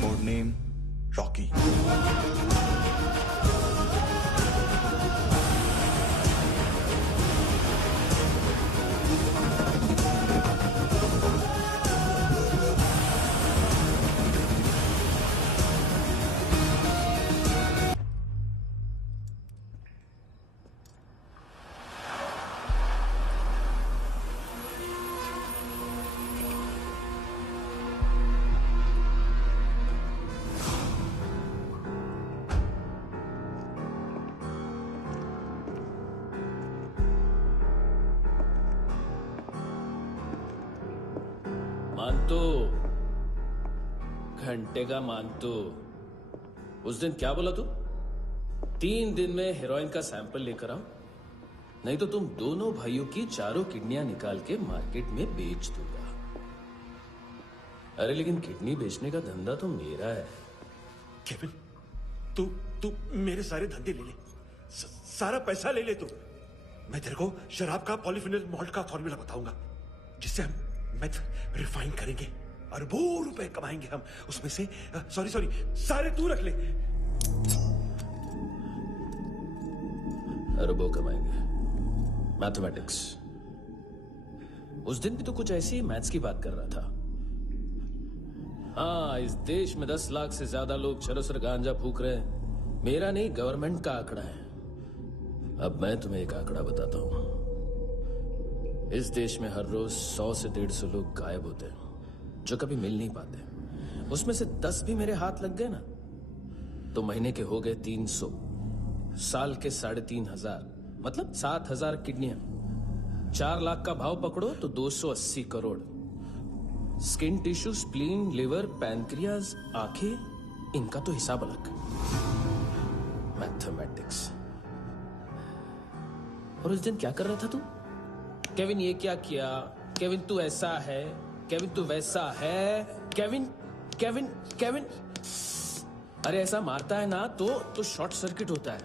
Code name Rocky. मानतो, घंटे का मानतो। उस दिन क्या बोला तू? 3 दिन में हेरोइन का सैंपल लेकर आओ, नहीं तो तुम दोनों भाइयों की चारों किडनियां निकाल के मार्केट में बेच दूंगा। अरे लेकिन किडनी बेचने का धंधा तो मेरा है। केविन, तू मेरे सारे धंधे ले ले, सारा पैसा ले ले तू। मैं तेरे को शराब का पॉलीफिनल मॉल्ट का फॉर्मूला बताऊंगा, जिससे हम मेथ रिफाइन करेंगे, अरबों रुपए कमाएंगे हम उसमें से। सॉरी सारे तू रख ले। अरबों कमाएंगे, मैथमेटिक्स। उस दिन भी तो कुछ ऐसी मैथ्स की बात कर रहा था। हाँ, इस देश में 10 लाख से ज्यादा लोग चरस और गांजा फूक रहे हैं। मेरा नहीं, गवर्नमेंट का आंकड़ा है। अब मैं तुम्हें एक आंकड़ा बताता हूं। इस देश में हर रोज 100 से 150 लोग गायब होते हैं, जो कभी मिल नहीं पाते। उसमें से 10 भी मेरे हाथ लग गए ना, तो महीने के हो गए 300, साल के 3500, मतलब 7000 किडनियां। 4 लाख का भाव पकड़ो तो 280 crore. Skin tissue, spleen, liver, pancreas, आंखें, इनका तो हिसाब अलग। मैथमेटिक्स। और उस दिन क्या कर रहा था तू? केविन ये क्या किया, केविन तू ऐसा है, केविन तू वैसा है, केविन। अरे ऐसा मारता है ना तो शॉर्ट सर्किट होता है,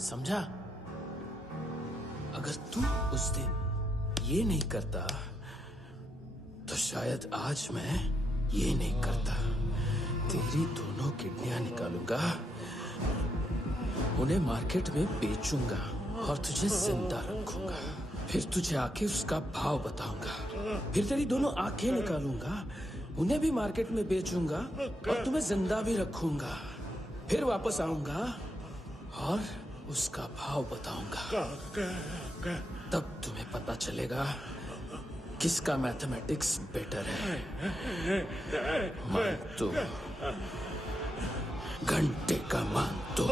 समझा? अगर तू उस दिन ये नहीं करता तो शायद आज मैं ये नहीं करता। तेरी दोनों किडनियां निकालूंगा, उन्हें मार्केट में बेचूंगा और तुझे जिंदा रखूंगा। फिर तुझे आके उसका भाव बताऊंगा। फिर तेरी दोनों आंखें निकालूंगा, उन्हें भी मार्केट में बेचूंगा और तुम्हें जिंदा भी रखूंगा। फिर वापस आऊंगा और उसका भाव बताऊंगा। तब तुम्हें पता चलेगा किसका मैथमेटिक्स बेटर है। मानतो, घंटे का मानतो।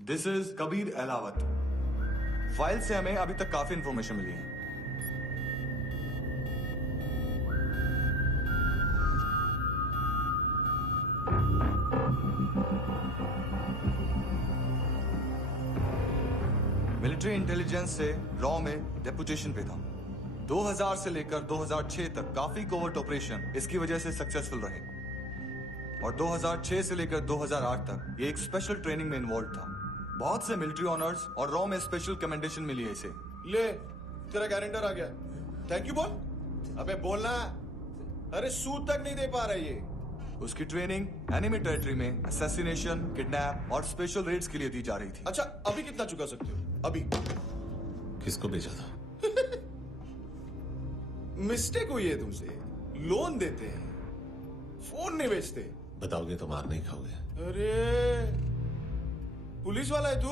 This is Kabir Ahlawat. File से हमें अभी तक काफी इंफॉर्मेशन मिली है। मिलिट्री इंटेलिजेंस से रॉ में डेपुटेशन पे था। 2000 से लेकर 2006 तक काफी कोवर्ट ऑपरेशन इसकी वजह से सक्सेसफुल रहे, और 2006 से लेकर 2008 तक ये एक स्पेशल ट्रेनिंग में इन्वॉल्व था। बहुत से मिलिट्री ऑनर्स और रॉ में स्पेशल कमेंडेशन मिली है इसे। ले, तेरा गारंटर आ गया। थैंक यू बोल। अबे बोलना। अरे सूद तक नहीं दे पा रहा ये। उसकी ट्रेनिंग एनिमी टेरिटरी में असैसिनेशन, किडनैप और स्पेशल रेड्स के लिए दी जा रही थी। अच्छा, अभी कितना चुका सकते हो? अभी किसको भेजा था? मिस्टेक हुई है तुमसे। लोन देते हैं, फोन नहीं बेचते। बताओगे तो मार नहीं खाओगे। अरे पुलिस वाला है तू?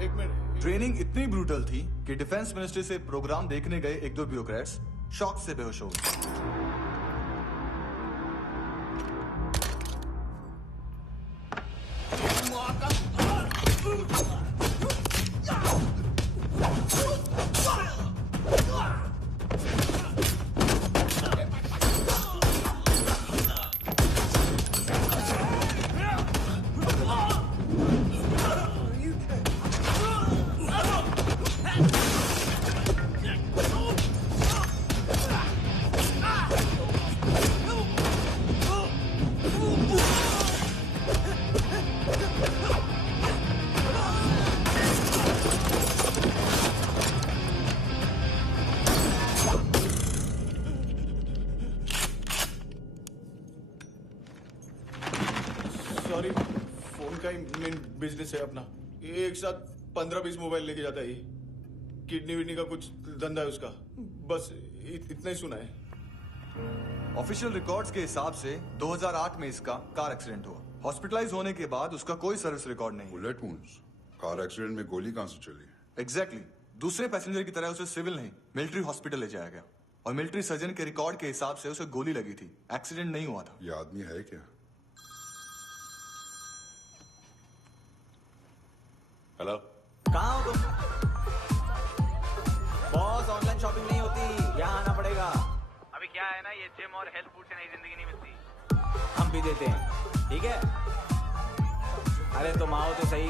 एक मिनट। ट्रेनिंग इतनी ब्रूटल थी कि डिफेंस मिनिस्ट्री से प्रोग्राम देखने गए एक दो ब्यूरोक्रेट्स शॉक से बेहोश हो गए। सॉरी, फोन का ही मेन बिजनेस है अपना। एक साथ 15-20 मोबाइल लेके जाता है ये। किडनी विडनी का कुछ धंधा है उसका। बस इतना ही सुना है। ऑफिशियल रिकॉर्ड्स के हिसाब से 2008 में इसका कार एक्सीडेंट हुआ। हॉस्पिटलाइज होने के बाद उसका कोई सर्विस रिकॉर्ड नहीं। Bullet wounds? कार एक्सीडेंट में गोली कहां से चली? एग्जैक्टली। दूसरे पैसेंजर की तरह उसे सिविल नहीं मिलिट्री हॉस्पिटल ले जाया गया और मिलिट्री सर्जन के रिकॉर्ड के हिसाब से उसे गोली लगी थी। एक्सीडेंट नहीं हुआ था। ये आदमी है क्या? हेलो, कहाँ हो तुम? बॉस, ऑनलाइन शॉपिंग नहीं होती, यहाँ आना पड़ेगा। अभी क्या है ना, ये जिम और हेल्थ फूड से नई जिंदगी नहीं मिलती। हम भी देते हैं, ठीक है? अरे तुम आओ तो सही,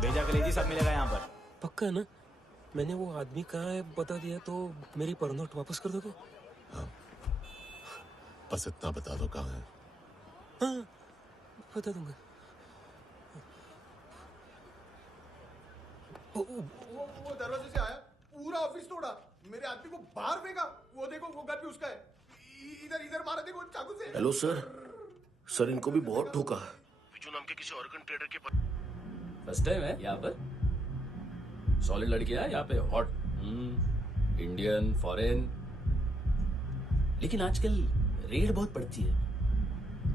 भेजा कलेजी सब मिलेगा यहाँ पर। पक्का ना? मैंने वो आदमी कहाँ है बता दिया तो मेरी पर नोट वापस कर दोगे? हाँ, बस इतना बता दो कहाँ है। हाँ, बता दूंगा। वो दरवाजे से आया, पूरा ऑफिस तोड़ा, मेरे आदमी को बाहर फेंका। वो देखो, वो गन भी उसका है। इधर मारा, देखो चाकू से। हेलो सर, सर इनको भी बहुत ठोका। विजू नाम के किसी ऑर्गन ट्रेडर के पास। फर्स्ट टाइम है यहाँ पर। सॉलिड लड़कियां है यहाँ पे, हॉट, इंडियन, फॉरेन। लेकिन आजकल रेड बहुत पड़ती है,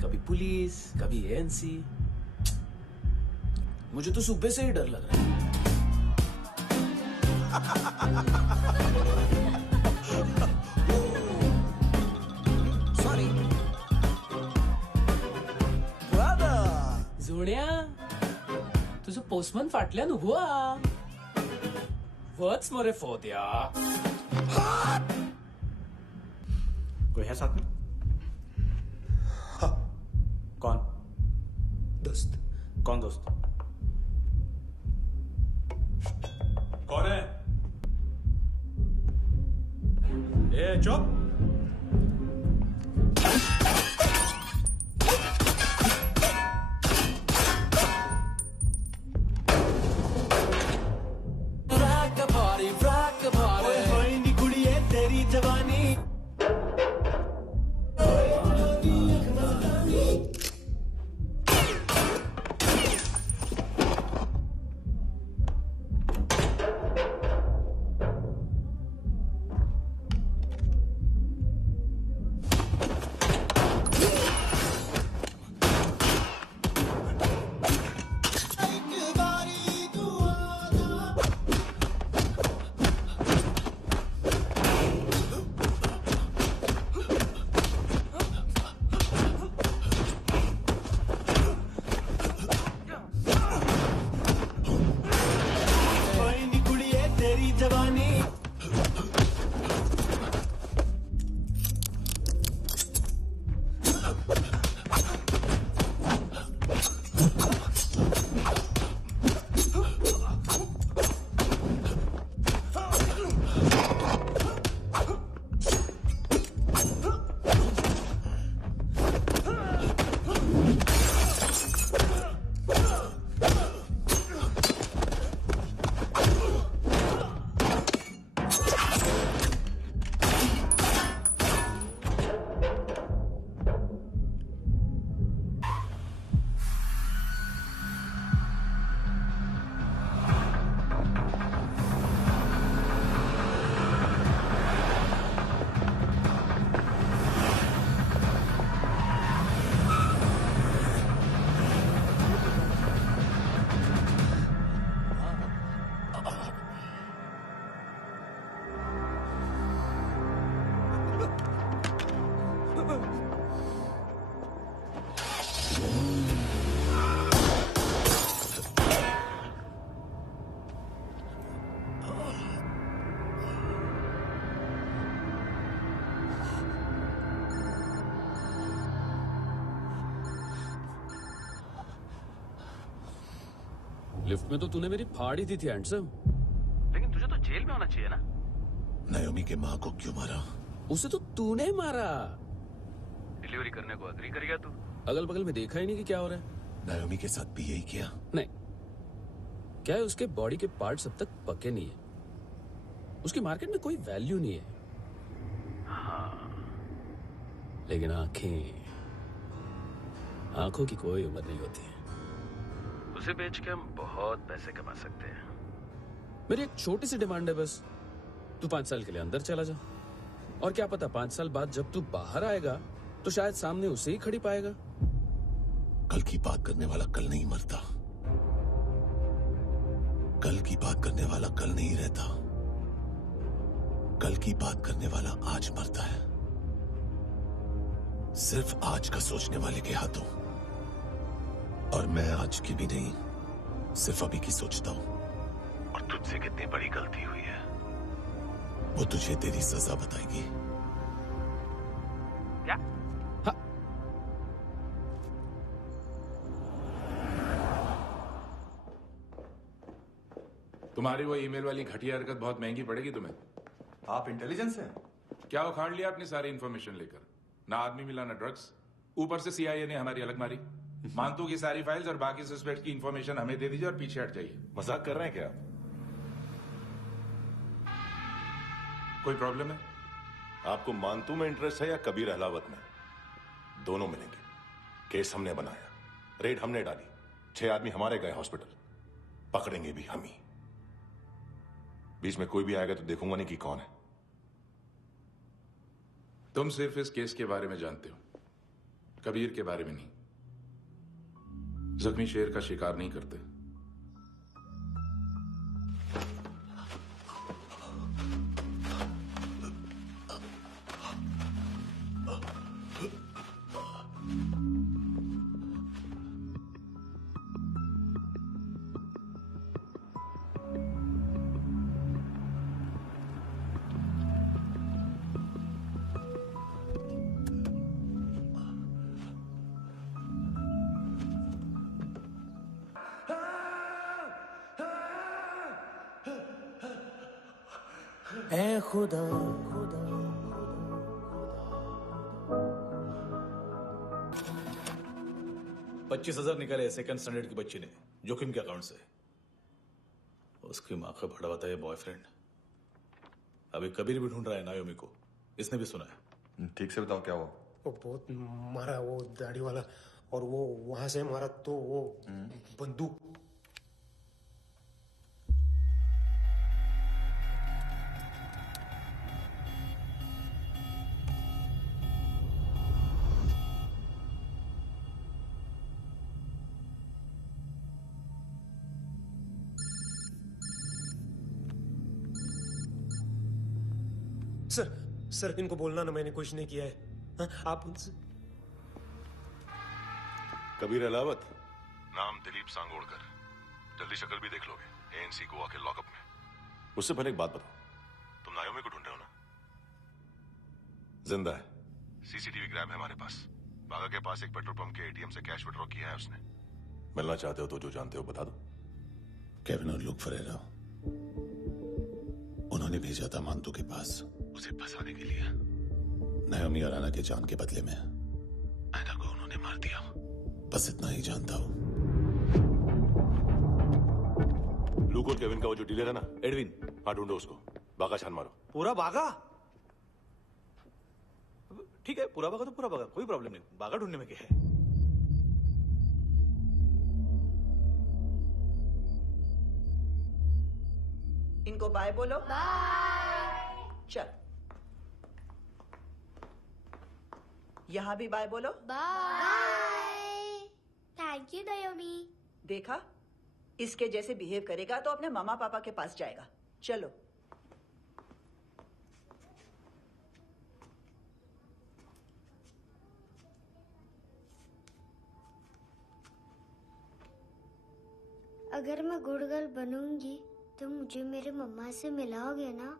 कभी पुलिस, कभी एएनसी। मुझे तो सुबह से ही डर लग रहा है। सॉरी जोड्या, तुझं पोस्टमन फाटल्यान हुआ वच मरे फोद्या। कोई है साथ में? हाँ। कौन? दोस्त। कौन दोस्त? कौन है? ए चुप। तेरी जवानी लिफ्ट में तो तूने मेरी फाड़ ही दी थी हैंडसम। लेकिन तुझे तो जेल में होना चाहिए ना। नायोमी के माँ को क्यों मारा? उसे तो तूने मारा। डिलीवरी करने को अग्री कर गया तू। अगल बगल में देखा ही नहीं कि क्या हो रहा है। नायोमी के साथ भी यही किया? नहीं, क्या है उसके बॉडी के पार्ट्स अब तक पके नहीं है, उसकी मार्केट में कोई वैल्यू नहीं है। हाँ। लेकिन आंखों की कोई उम्र नहीं होती है। उसे बेच के हम बहुत पैसे कमा सकते हैं। मेरी एक छोटी सी डिमांड है बस, तू 5 साल के लिए अंदर चला जा, और क्या पता 5 साल बाद जब तू बाहर आएगा तो शायद सामने उसे ही खड़ी पाएगा। कल की बात करने वाला कल नहीं मरता, कल की बात करने वाला कल नहीं रहता, कल की बात करने वाला आज मरता है। सिर्फ आज का सोचने वाले के हाथों। और मैं आज की भी नहीं, सिर्फ अभी की सोचता हूं। और तुझसे कितनी बड़ी गलती हुई है वो तुझे तेरी सजा बताएगी। क्या? हाँ। तुम्हारी वो ईमेल वाली घटिया हरकत बहुत महंगी पड़ेगी तुम्हें। आप इंटेलिजेंस हैं? क्या उखाड़ लिया अपनी सारी इन्फॉर्मेशन लेकर? ना आदमी मिला ना ड्रग्स, ऊपर से सीआईए ने हमारी अलग मारी। मानतू की सारी फाइल्स और बाकी सस्पेक्ट की इन्फॉर्मेशन हमें दे दीजिए और पीछे हट जाइए। मजाक कर रहे हैं क्या? कोई प्रॉब्लम है? आपको मानतू में इंटरेस्ट है या कबीर अहलावत में? दोनों मिलेंगे। केस हमने बनाया, रेड हमने डाली, 6 आदमी हमारे गए हॉस्पिटल, पकड़ेंगे भी हम ही। बीच में कोई भी आएगा तो देखूंगा नहीं कि कौन है। तुम सिर्फ इस केस के बारे में जानते हो, कबीर के बारे में नहीं। जख्मी शेर का शिकार नहीं करते। ऐ खुदा 25,000 निकाले सेकंड स्टैंडर्ड की बच्ची ने जोखिम के अकाउंट से। उसकी माँ का भड़ा बताया बॉयफ्रेंड। अभी कबीर भी ढूंढ रहा है नायोमी को, इसने भी सुना है। ठीक से बताओ क्या हुआ? वो बहुत मारा, वो दाढ़ी वाला, और वो वहां से मारा तो वो बंदूक। सर इनको बोलना ना मैंने कुछ नहीं किया है। हाँ, आप उनसे। कबीर अहलावत, नाम दिलीप सांगोड़कर। जल्दी शक्ल भी देख लोगे, एएनसी गोवा के लॉकअप में। उससे पहले एक बात बताओ, तुम नायोमी को ढूंढ रहे हो ना? जिंदा है, सीसीटीवी ग्रैब है हमारे पास। बागा के पास एक पेट्रोल पंप के एटीएम से कैश विड्रॉ किया है उसने। मिलना चाहते हो तो जो जानते हो बता दो। केविन और लुक फरेरा, उन्होंने भेजा था मानतू के पास उसे फंसाने के लिए। नायोमी अराना के जान के बदले में ऐना को उन्होंने मार दिया। बस इतना ही जानता हूं। लुक और केविन का वो जो डीलर है ना, एडविन, हाँ ढूंढो उसको। बागा छान मारो। पूरा बागा? ठीक है, पूरा बागा तो पूरा बागा, कोई प्रॉब्लम नहीं। बागा ढूंढने में क्या है? इनको बाय बोलो। बाय। चल, यहां भी बाय बोलो। बाय। Thank you नायोमी। देखा, इसके जैसे बिहेव करेगा तो अपने मामा पापा के पास जाएगा। चलो। अगर मैं गुड गर्ल बनूंगी तो मुझे मेरे मम्मा से मिलाओगे ना?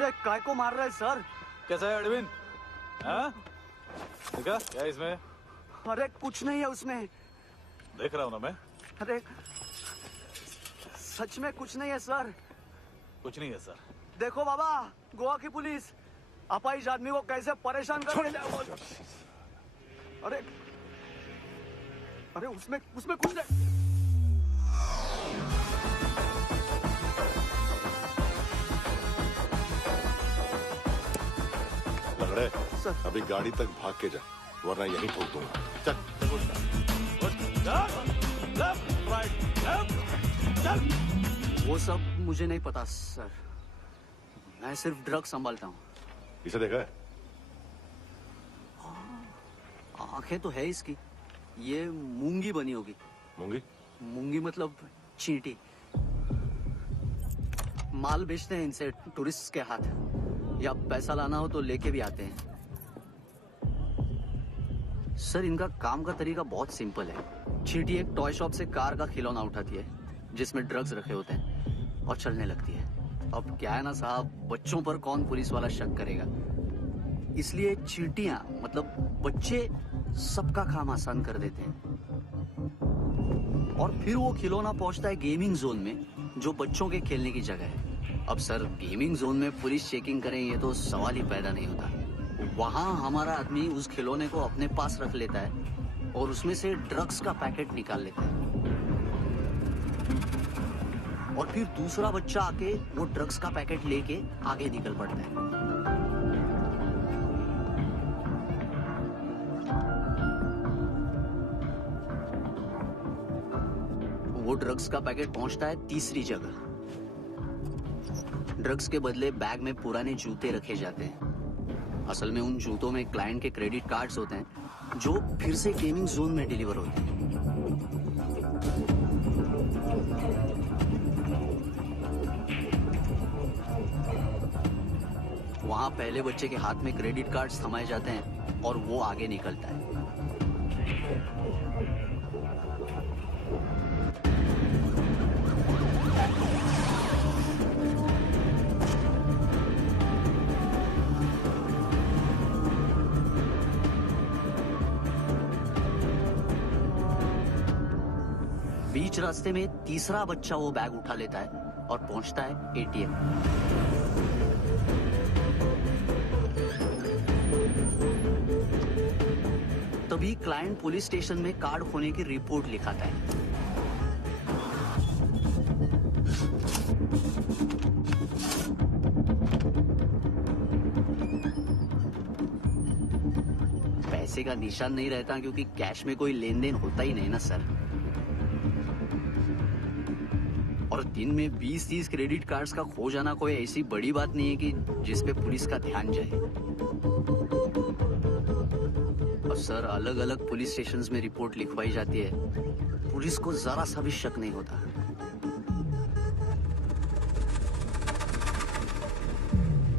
अरे काय को मार रहा है सर? कैसा है अरविंद? हाँ? देखा क्या है इसमें? अरे कुछ नहीं है उसमें। देख रहा हूँ ना मैं। अरे सच में कुछ नहीं है सर। कुछ नहीं है सर। देखो बाबा, गोवा की पुलिस अपाइज आदमी को कैसे परेशान कर रही है। अरे अरे उसमें कुछ नहीं। लंगड़े, अभी गाड़ी तक भाग के जा, वरना यहीं ठोक दूंगा। चल। वो सब मुझे नहीं पता सर, मैं सिर्फ ड्रग संभालता हूँ। इसे देखा है? आंखें तो है इसकी, ये मूंगी बनी होगी। मूंगी? मूंगी मतलब चींटी। माल बेचते हैं इनसे टूरिस्ट के हाथ, या पैसा लाना हो तो लेके भी आते हैं। सर इनका काम का तरीका बहुत सिंपल है। चींटी एक टॉय शॉप से कार का खिलौना उठाती है जिसमें ड्रग्स रखे होते हैं और चलने लगती है। अब क्या है ना साहब, बच्चों पर कौन पुलिस वाला शक करेगा, इसलिए चींटियां मतलब बच्चे सबका काम आसान कर देते हैं। और फिर वो खिलौना पहुंचता है गेमिंग जोन में, जो बच्चों के खेलने की जगह है। अब सर गेमिंग जोन में पुलिस चेकिंग करें ये तो सवाल ही पैदा नहीं होता। वहां हमारा आदमी उस खिलौने को अपने पास रख लेता है और उसमें से ड्रग्स का पैकेट निकाल लेता है, और फिर दूसरा बच्चा आके वो ड्रग्स का पैकेट लेके आगे निकल पड़ता है। वो ड्रग्स का पैकेट पहुंचता है तीसरी जगह। ड्रग्स के बदले बैग में पुराने जूते रखे जाते हैं। असल में उन जूतों में क्लाइंट के क्रेडिट कार्ड्स होते हैं जो फिर से गेमिंग जोन में डिलीवर होते हैं। वहां पहले बच्चे के हाथ में क्रेडिट कार्ड्स थमाए जाते हैं और वो आगे निकलता है। बीच रास्ते में तीसरा बच्चा वो बैग उठा लेता है और पहुंचता है एटीएम। तभी क्लाइंट पुलिस स्टेशन में कार्ड खोने की रिपोर्ट लिखाता है। पैसे का निशान नहीं रहता क्योंकि कैश में कोई लेन देन होता ही नहीं ना सर। और दिन में 20-30 क्रेडिट कार्ड्स का खो जाना कोई ऐसी बड़ी बात नहीं है कि जिस पे पुलिस का ध्यान जाए। और सर अलग अलग पुलिस स्टेशंस में रिपोर्ट लिखवाई जाती है, पुलिस को जरा सा भी शक नहीं होता।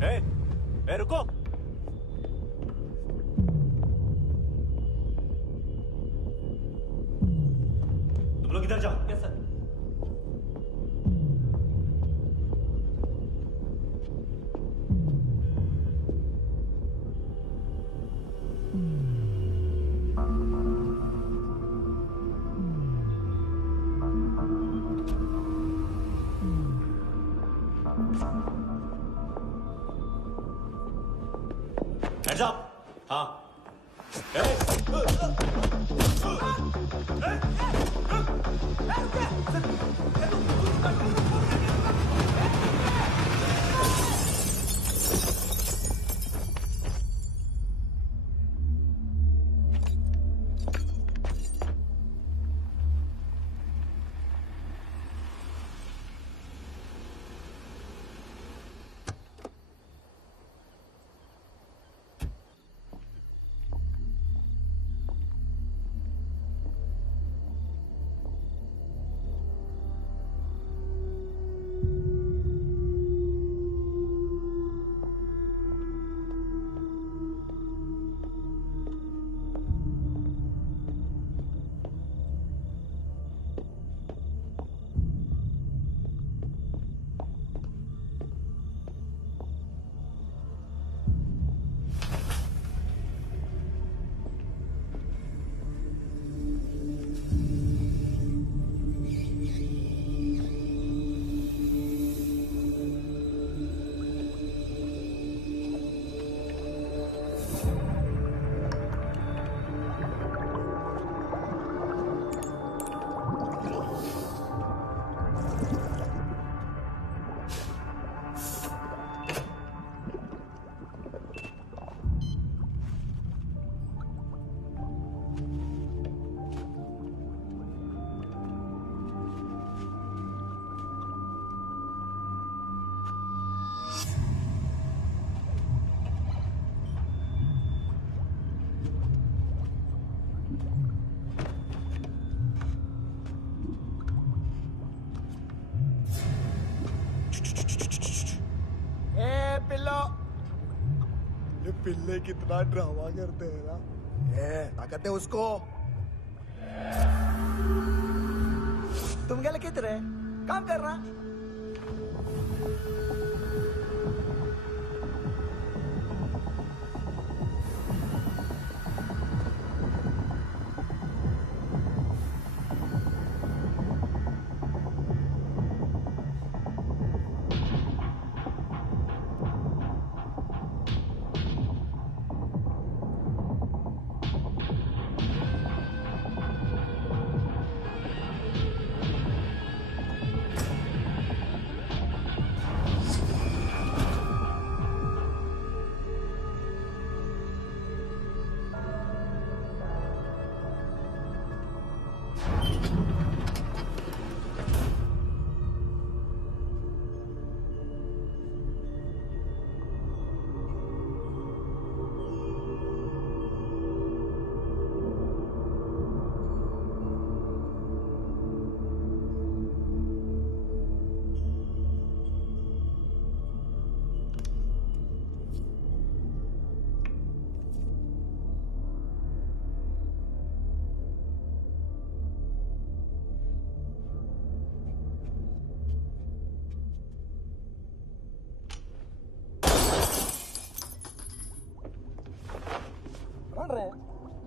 ए, रुको। तुम लोग इधर जाओ। Yes sir. Hands up! हाँ। पिल्लो। ये पिल्ले कितना ड्रामा करते हैं ना। ये ताकत है उसको। तुम क्या लिखित रहे? काम कर रहा।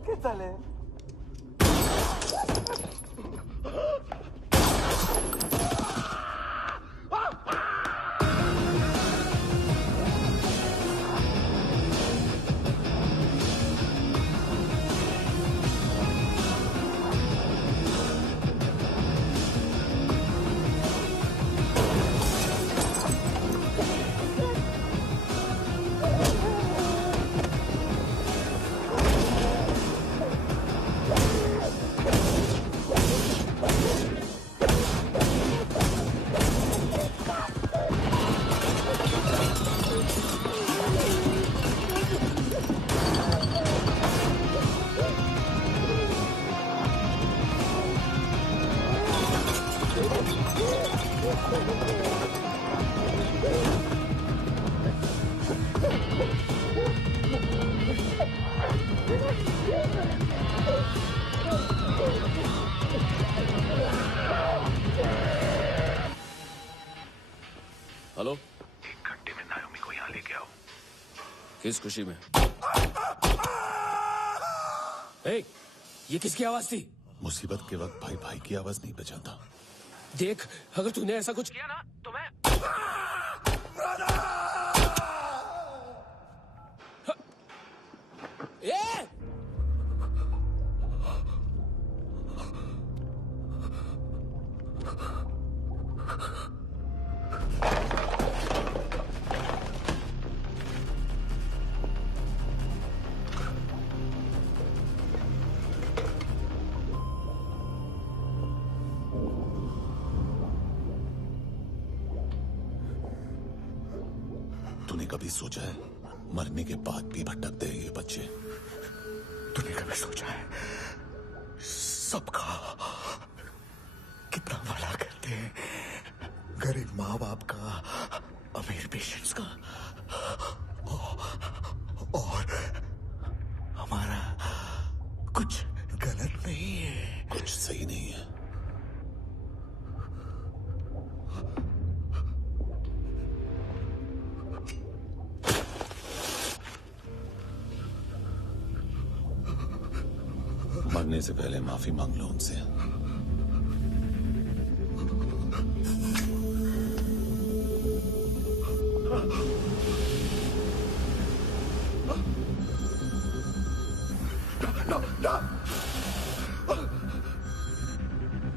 ¿Qué tal, हेलो, 1 घंटे में नायोमी को यहाँ लेके आओ। किस खुशी में? ए, ये किसकी आवाज थी? मुसीबत के वक्त भाई भाई की आवाज नहीं बजाता। देख, अगर तूने ऐसा कुछ किया ना तो मैं ए! तूने कभी सोचा है मरने के बाद भी भटकते हैं ये बच्चे? तूने कभी सोचा है सबका कितना भला करते हैं? गरीब माँ बाप का, अमीर पेशेंट्स का, और हमारा कुछ गलत नहीं है, कुछ सही नहीं है। मरने से पहले माफी मांग लो उनसे।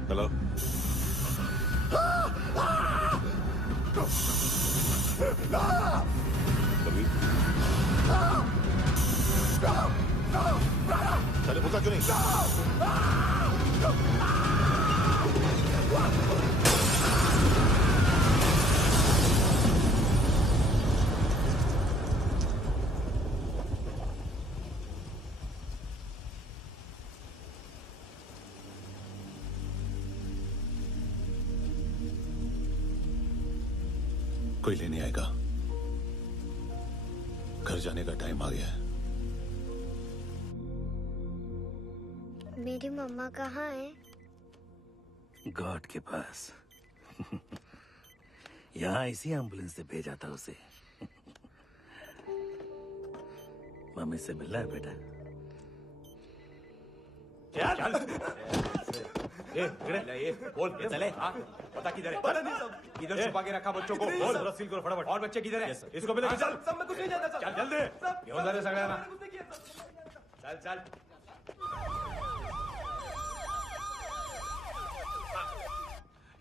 हेलो, कबीर, चले बोलता क्यों नहीं? कोई लेने आएगा? घर जाने का टाइम आ गया है। मेरी मम्मा कहाँ है? गॉड के पास। यहाँ इसी एम्बुलेंस से भेजा था उसे। मम्मी से मिलना है बेटा। चल। ये बोल चले। पता किधर है? पता नहीं सब। इधर छुपा के रखा बच्चों को। बोल सील करो फटाफट। और बच्चे किधर है? इसको भी लेके चल। सब मैं कुछ नहीं जानता। चल जल्दी। घेऊन जा रे सगळ्यांना। चल चल।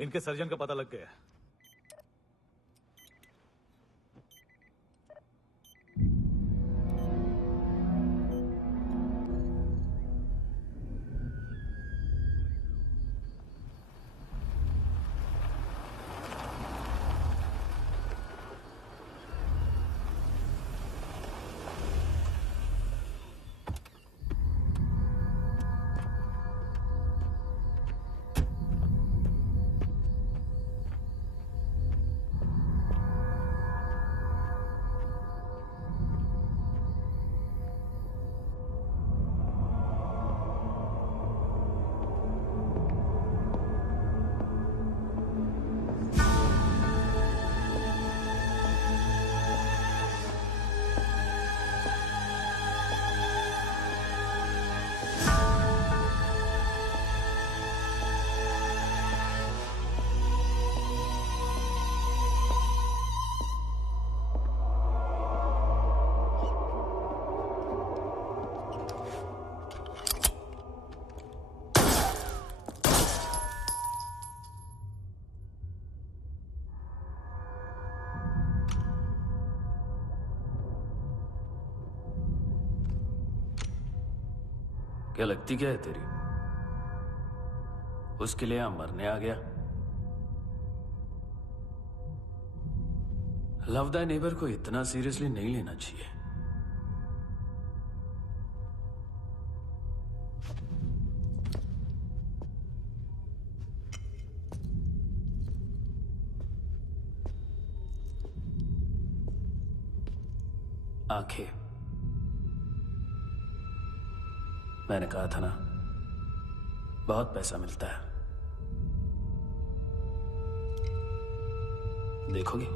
इनके सर्जन का पता लग गया। क्या लगती क्या है तेरी? उसके लिए यहां मरने आ गया? लव द नेबर को इतना सीरियसली नहीं लेना चाहिए। आंखें, मैंने कहा था ना, बहुत पैसा मिलता है। देखोगे?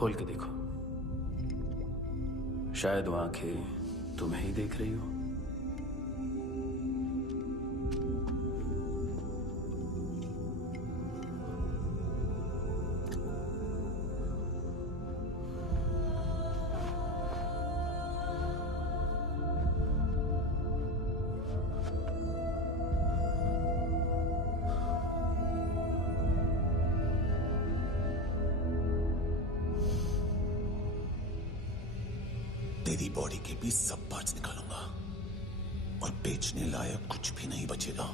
खोल के देखो, शायद वो आंखें तुम्हें ही देख रही हो। तेरी बॉडी के भी सब पार्ट्स निकालूंगा और बेचने लायक कुछ भी नहीं बचेगा।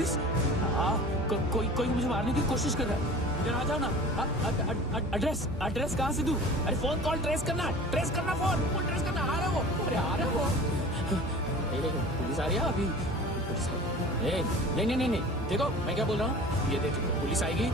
पुलिस? कोई मुझे मारने की कोशिश कर रहा है। इधर आ जाओ ना। एड्रेस कहाँ से दूं? अरे फोन कॉल ट्रेस करना फोन ट्रेस करना। आ रहा है वो, अरे आ रहा है वो। पुलिस आ रही है अभी। नहीं, देखो मैं क्या बोल रहा हूँ, ये देखो पुलिस आएगी।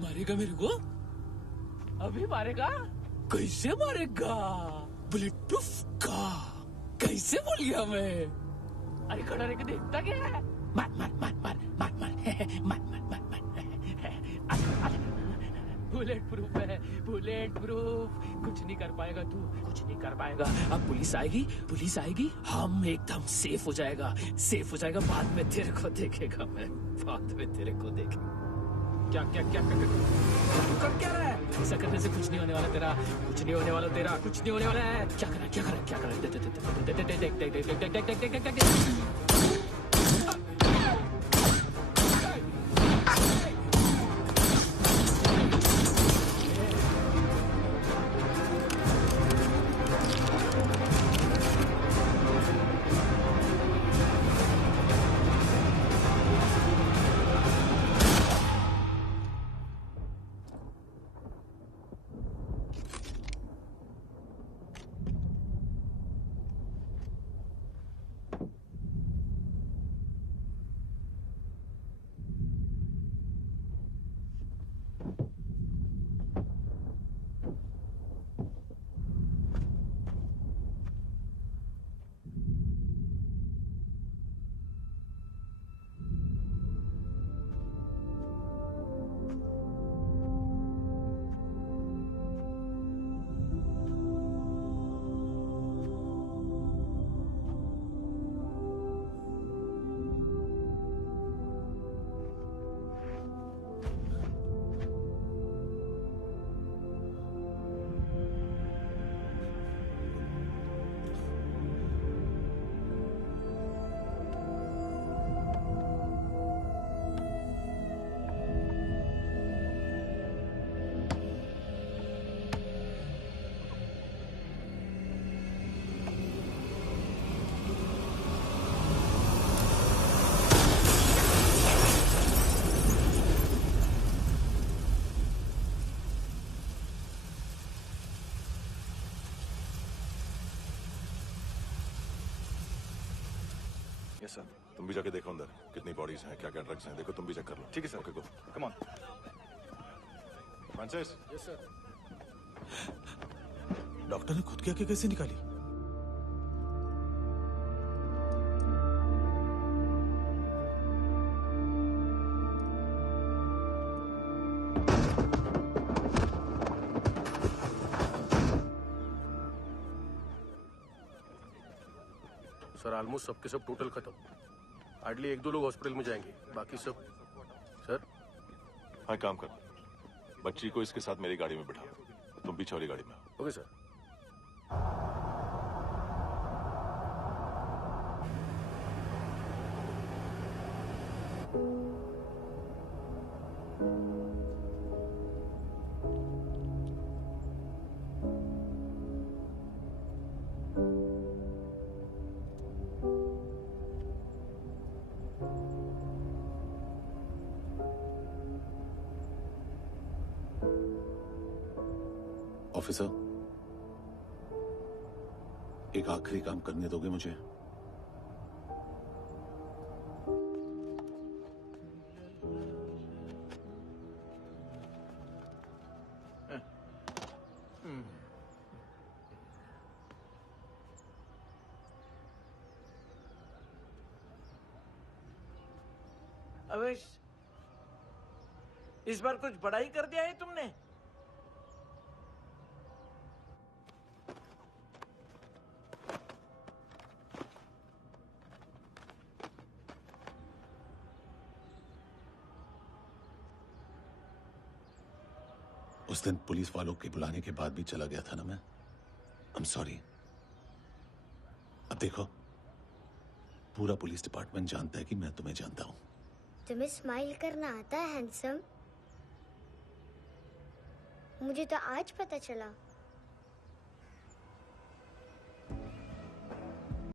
मारेगा मेरे को? अभी मारेगा? कैसे मारेगा? बुलेट प्रूफ का कैसे बोल गया मैं? अरे खड़ा रह के देखता क्या है? मार बुलेट प्रूफ है, बुलेट प्रूफ। कुछ नहीं कर पाएगा तू, कुछ नहीं कर पाएगा। अब पुलिस आएगी, हम एकदम सेफ हो जाएगा। बाद में तेरे को देखेगा मैं, बाद में तेरे को देखेगा। क्या कर क्या रहा है? ऐसा करने से कुछ नहीं होने वाला तेरा, कुछ नहीं होने वाला है। क्या कर देख। Yes sir. तुम भी जाके देखो अंदर कितनी बॉडीज हैं, क्या क्या ड्रग्स हैं। देखो तुम भी चेक कर लो। ठीक है sir. Okay go. Come on. Francis. Yes sir. Doctor ने खुद की आंखें कैसे निकाली? सर ऑलमोस्ट सबके सब टोटल खत्म। हार्डली 1-2 लोग हॉस्पिटल में जाएंगे, बाकी सब। सर हाँ काम कर, बच्ची को इसके साथ मेरी गाड़ी में बिठा, तुम पीछे वाली गाड़ी में। Okay sir. ऑफिसर, एक आखिरी काम करने दोगे मुझे? अवेश, इस बार कुछ बड़ा ही कर दिया है तुमने। उस दिन पुलिस वालों के बुलाने के बाद भी चला गया था ना मैं। I'm sorry। अब देखो पूरा पुलिस डिपार्टमेंट जानता है कि मैं तुम्हें जानता हूं। तुम्हें स्माइल करना आता है हैंडसम? मुझे तो आज पता चला।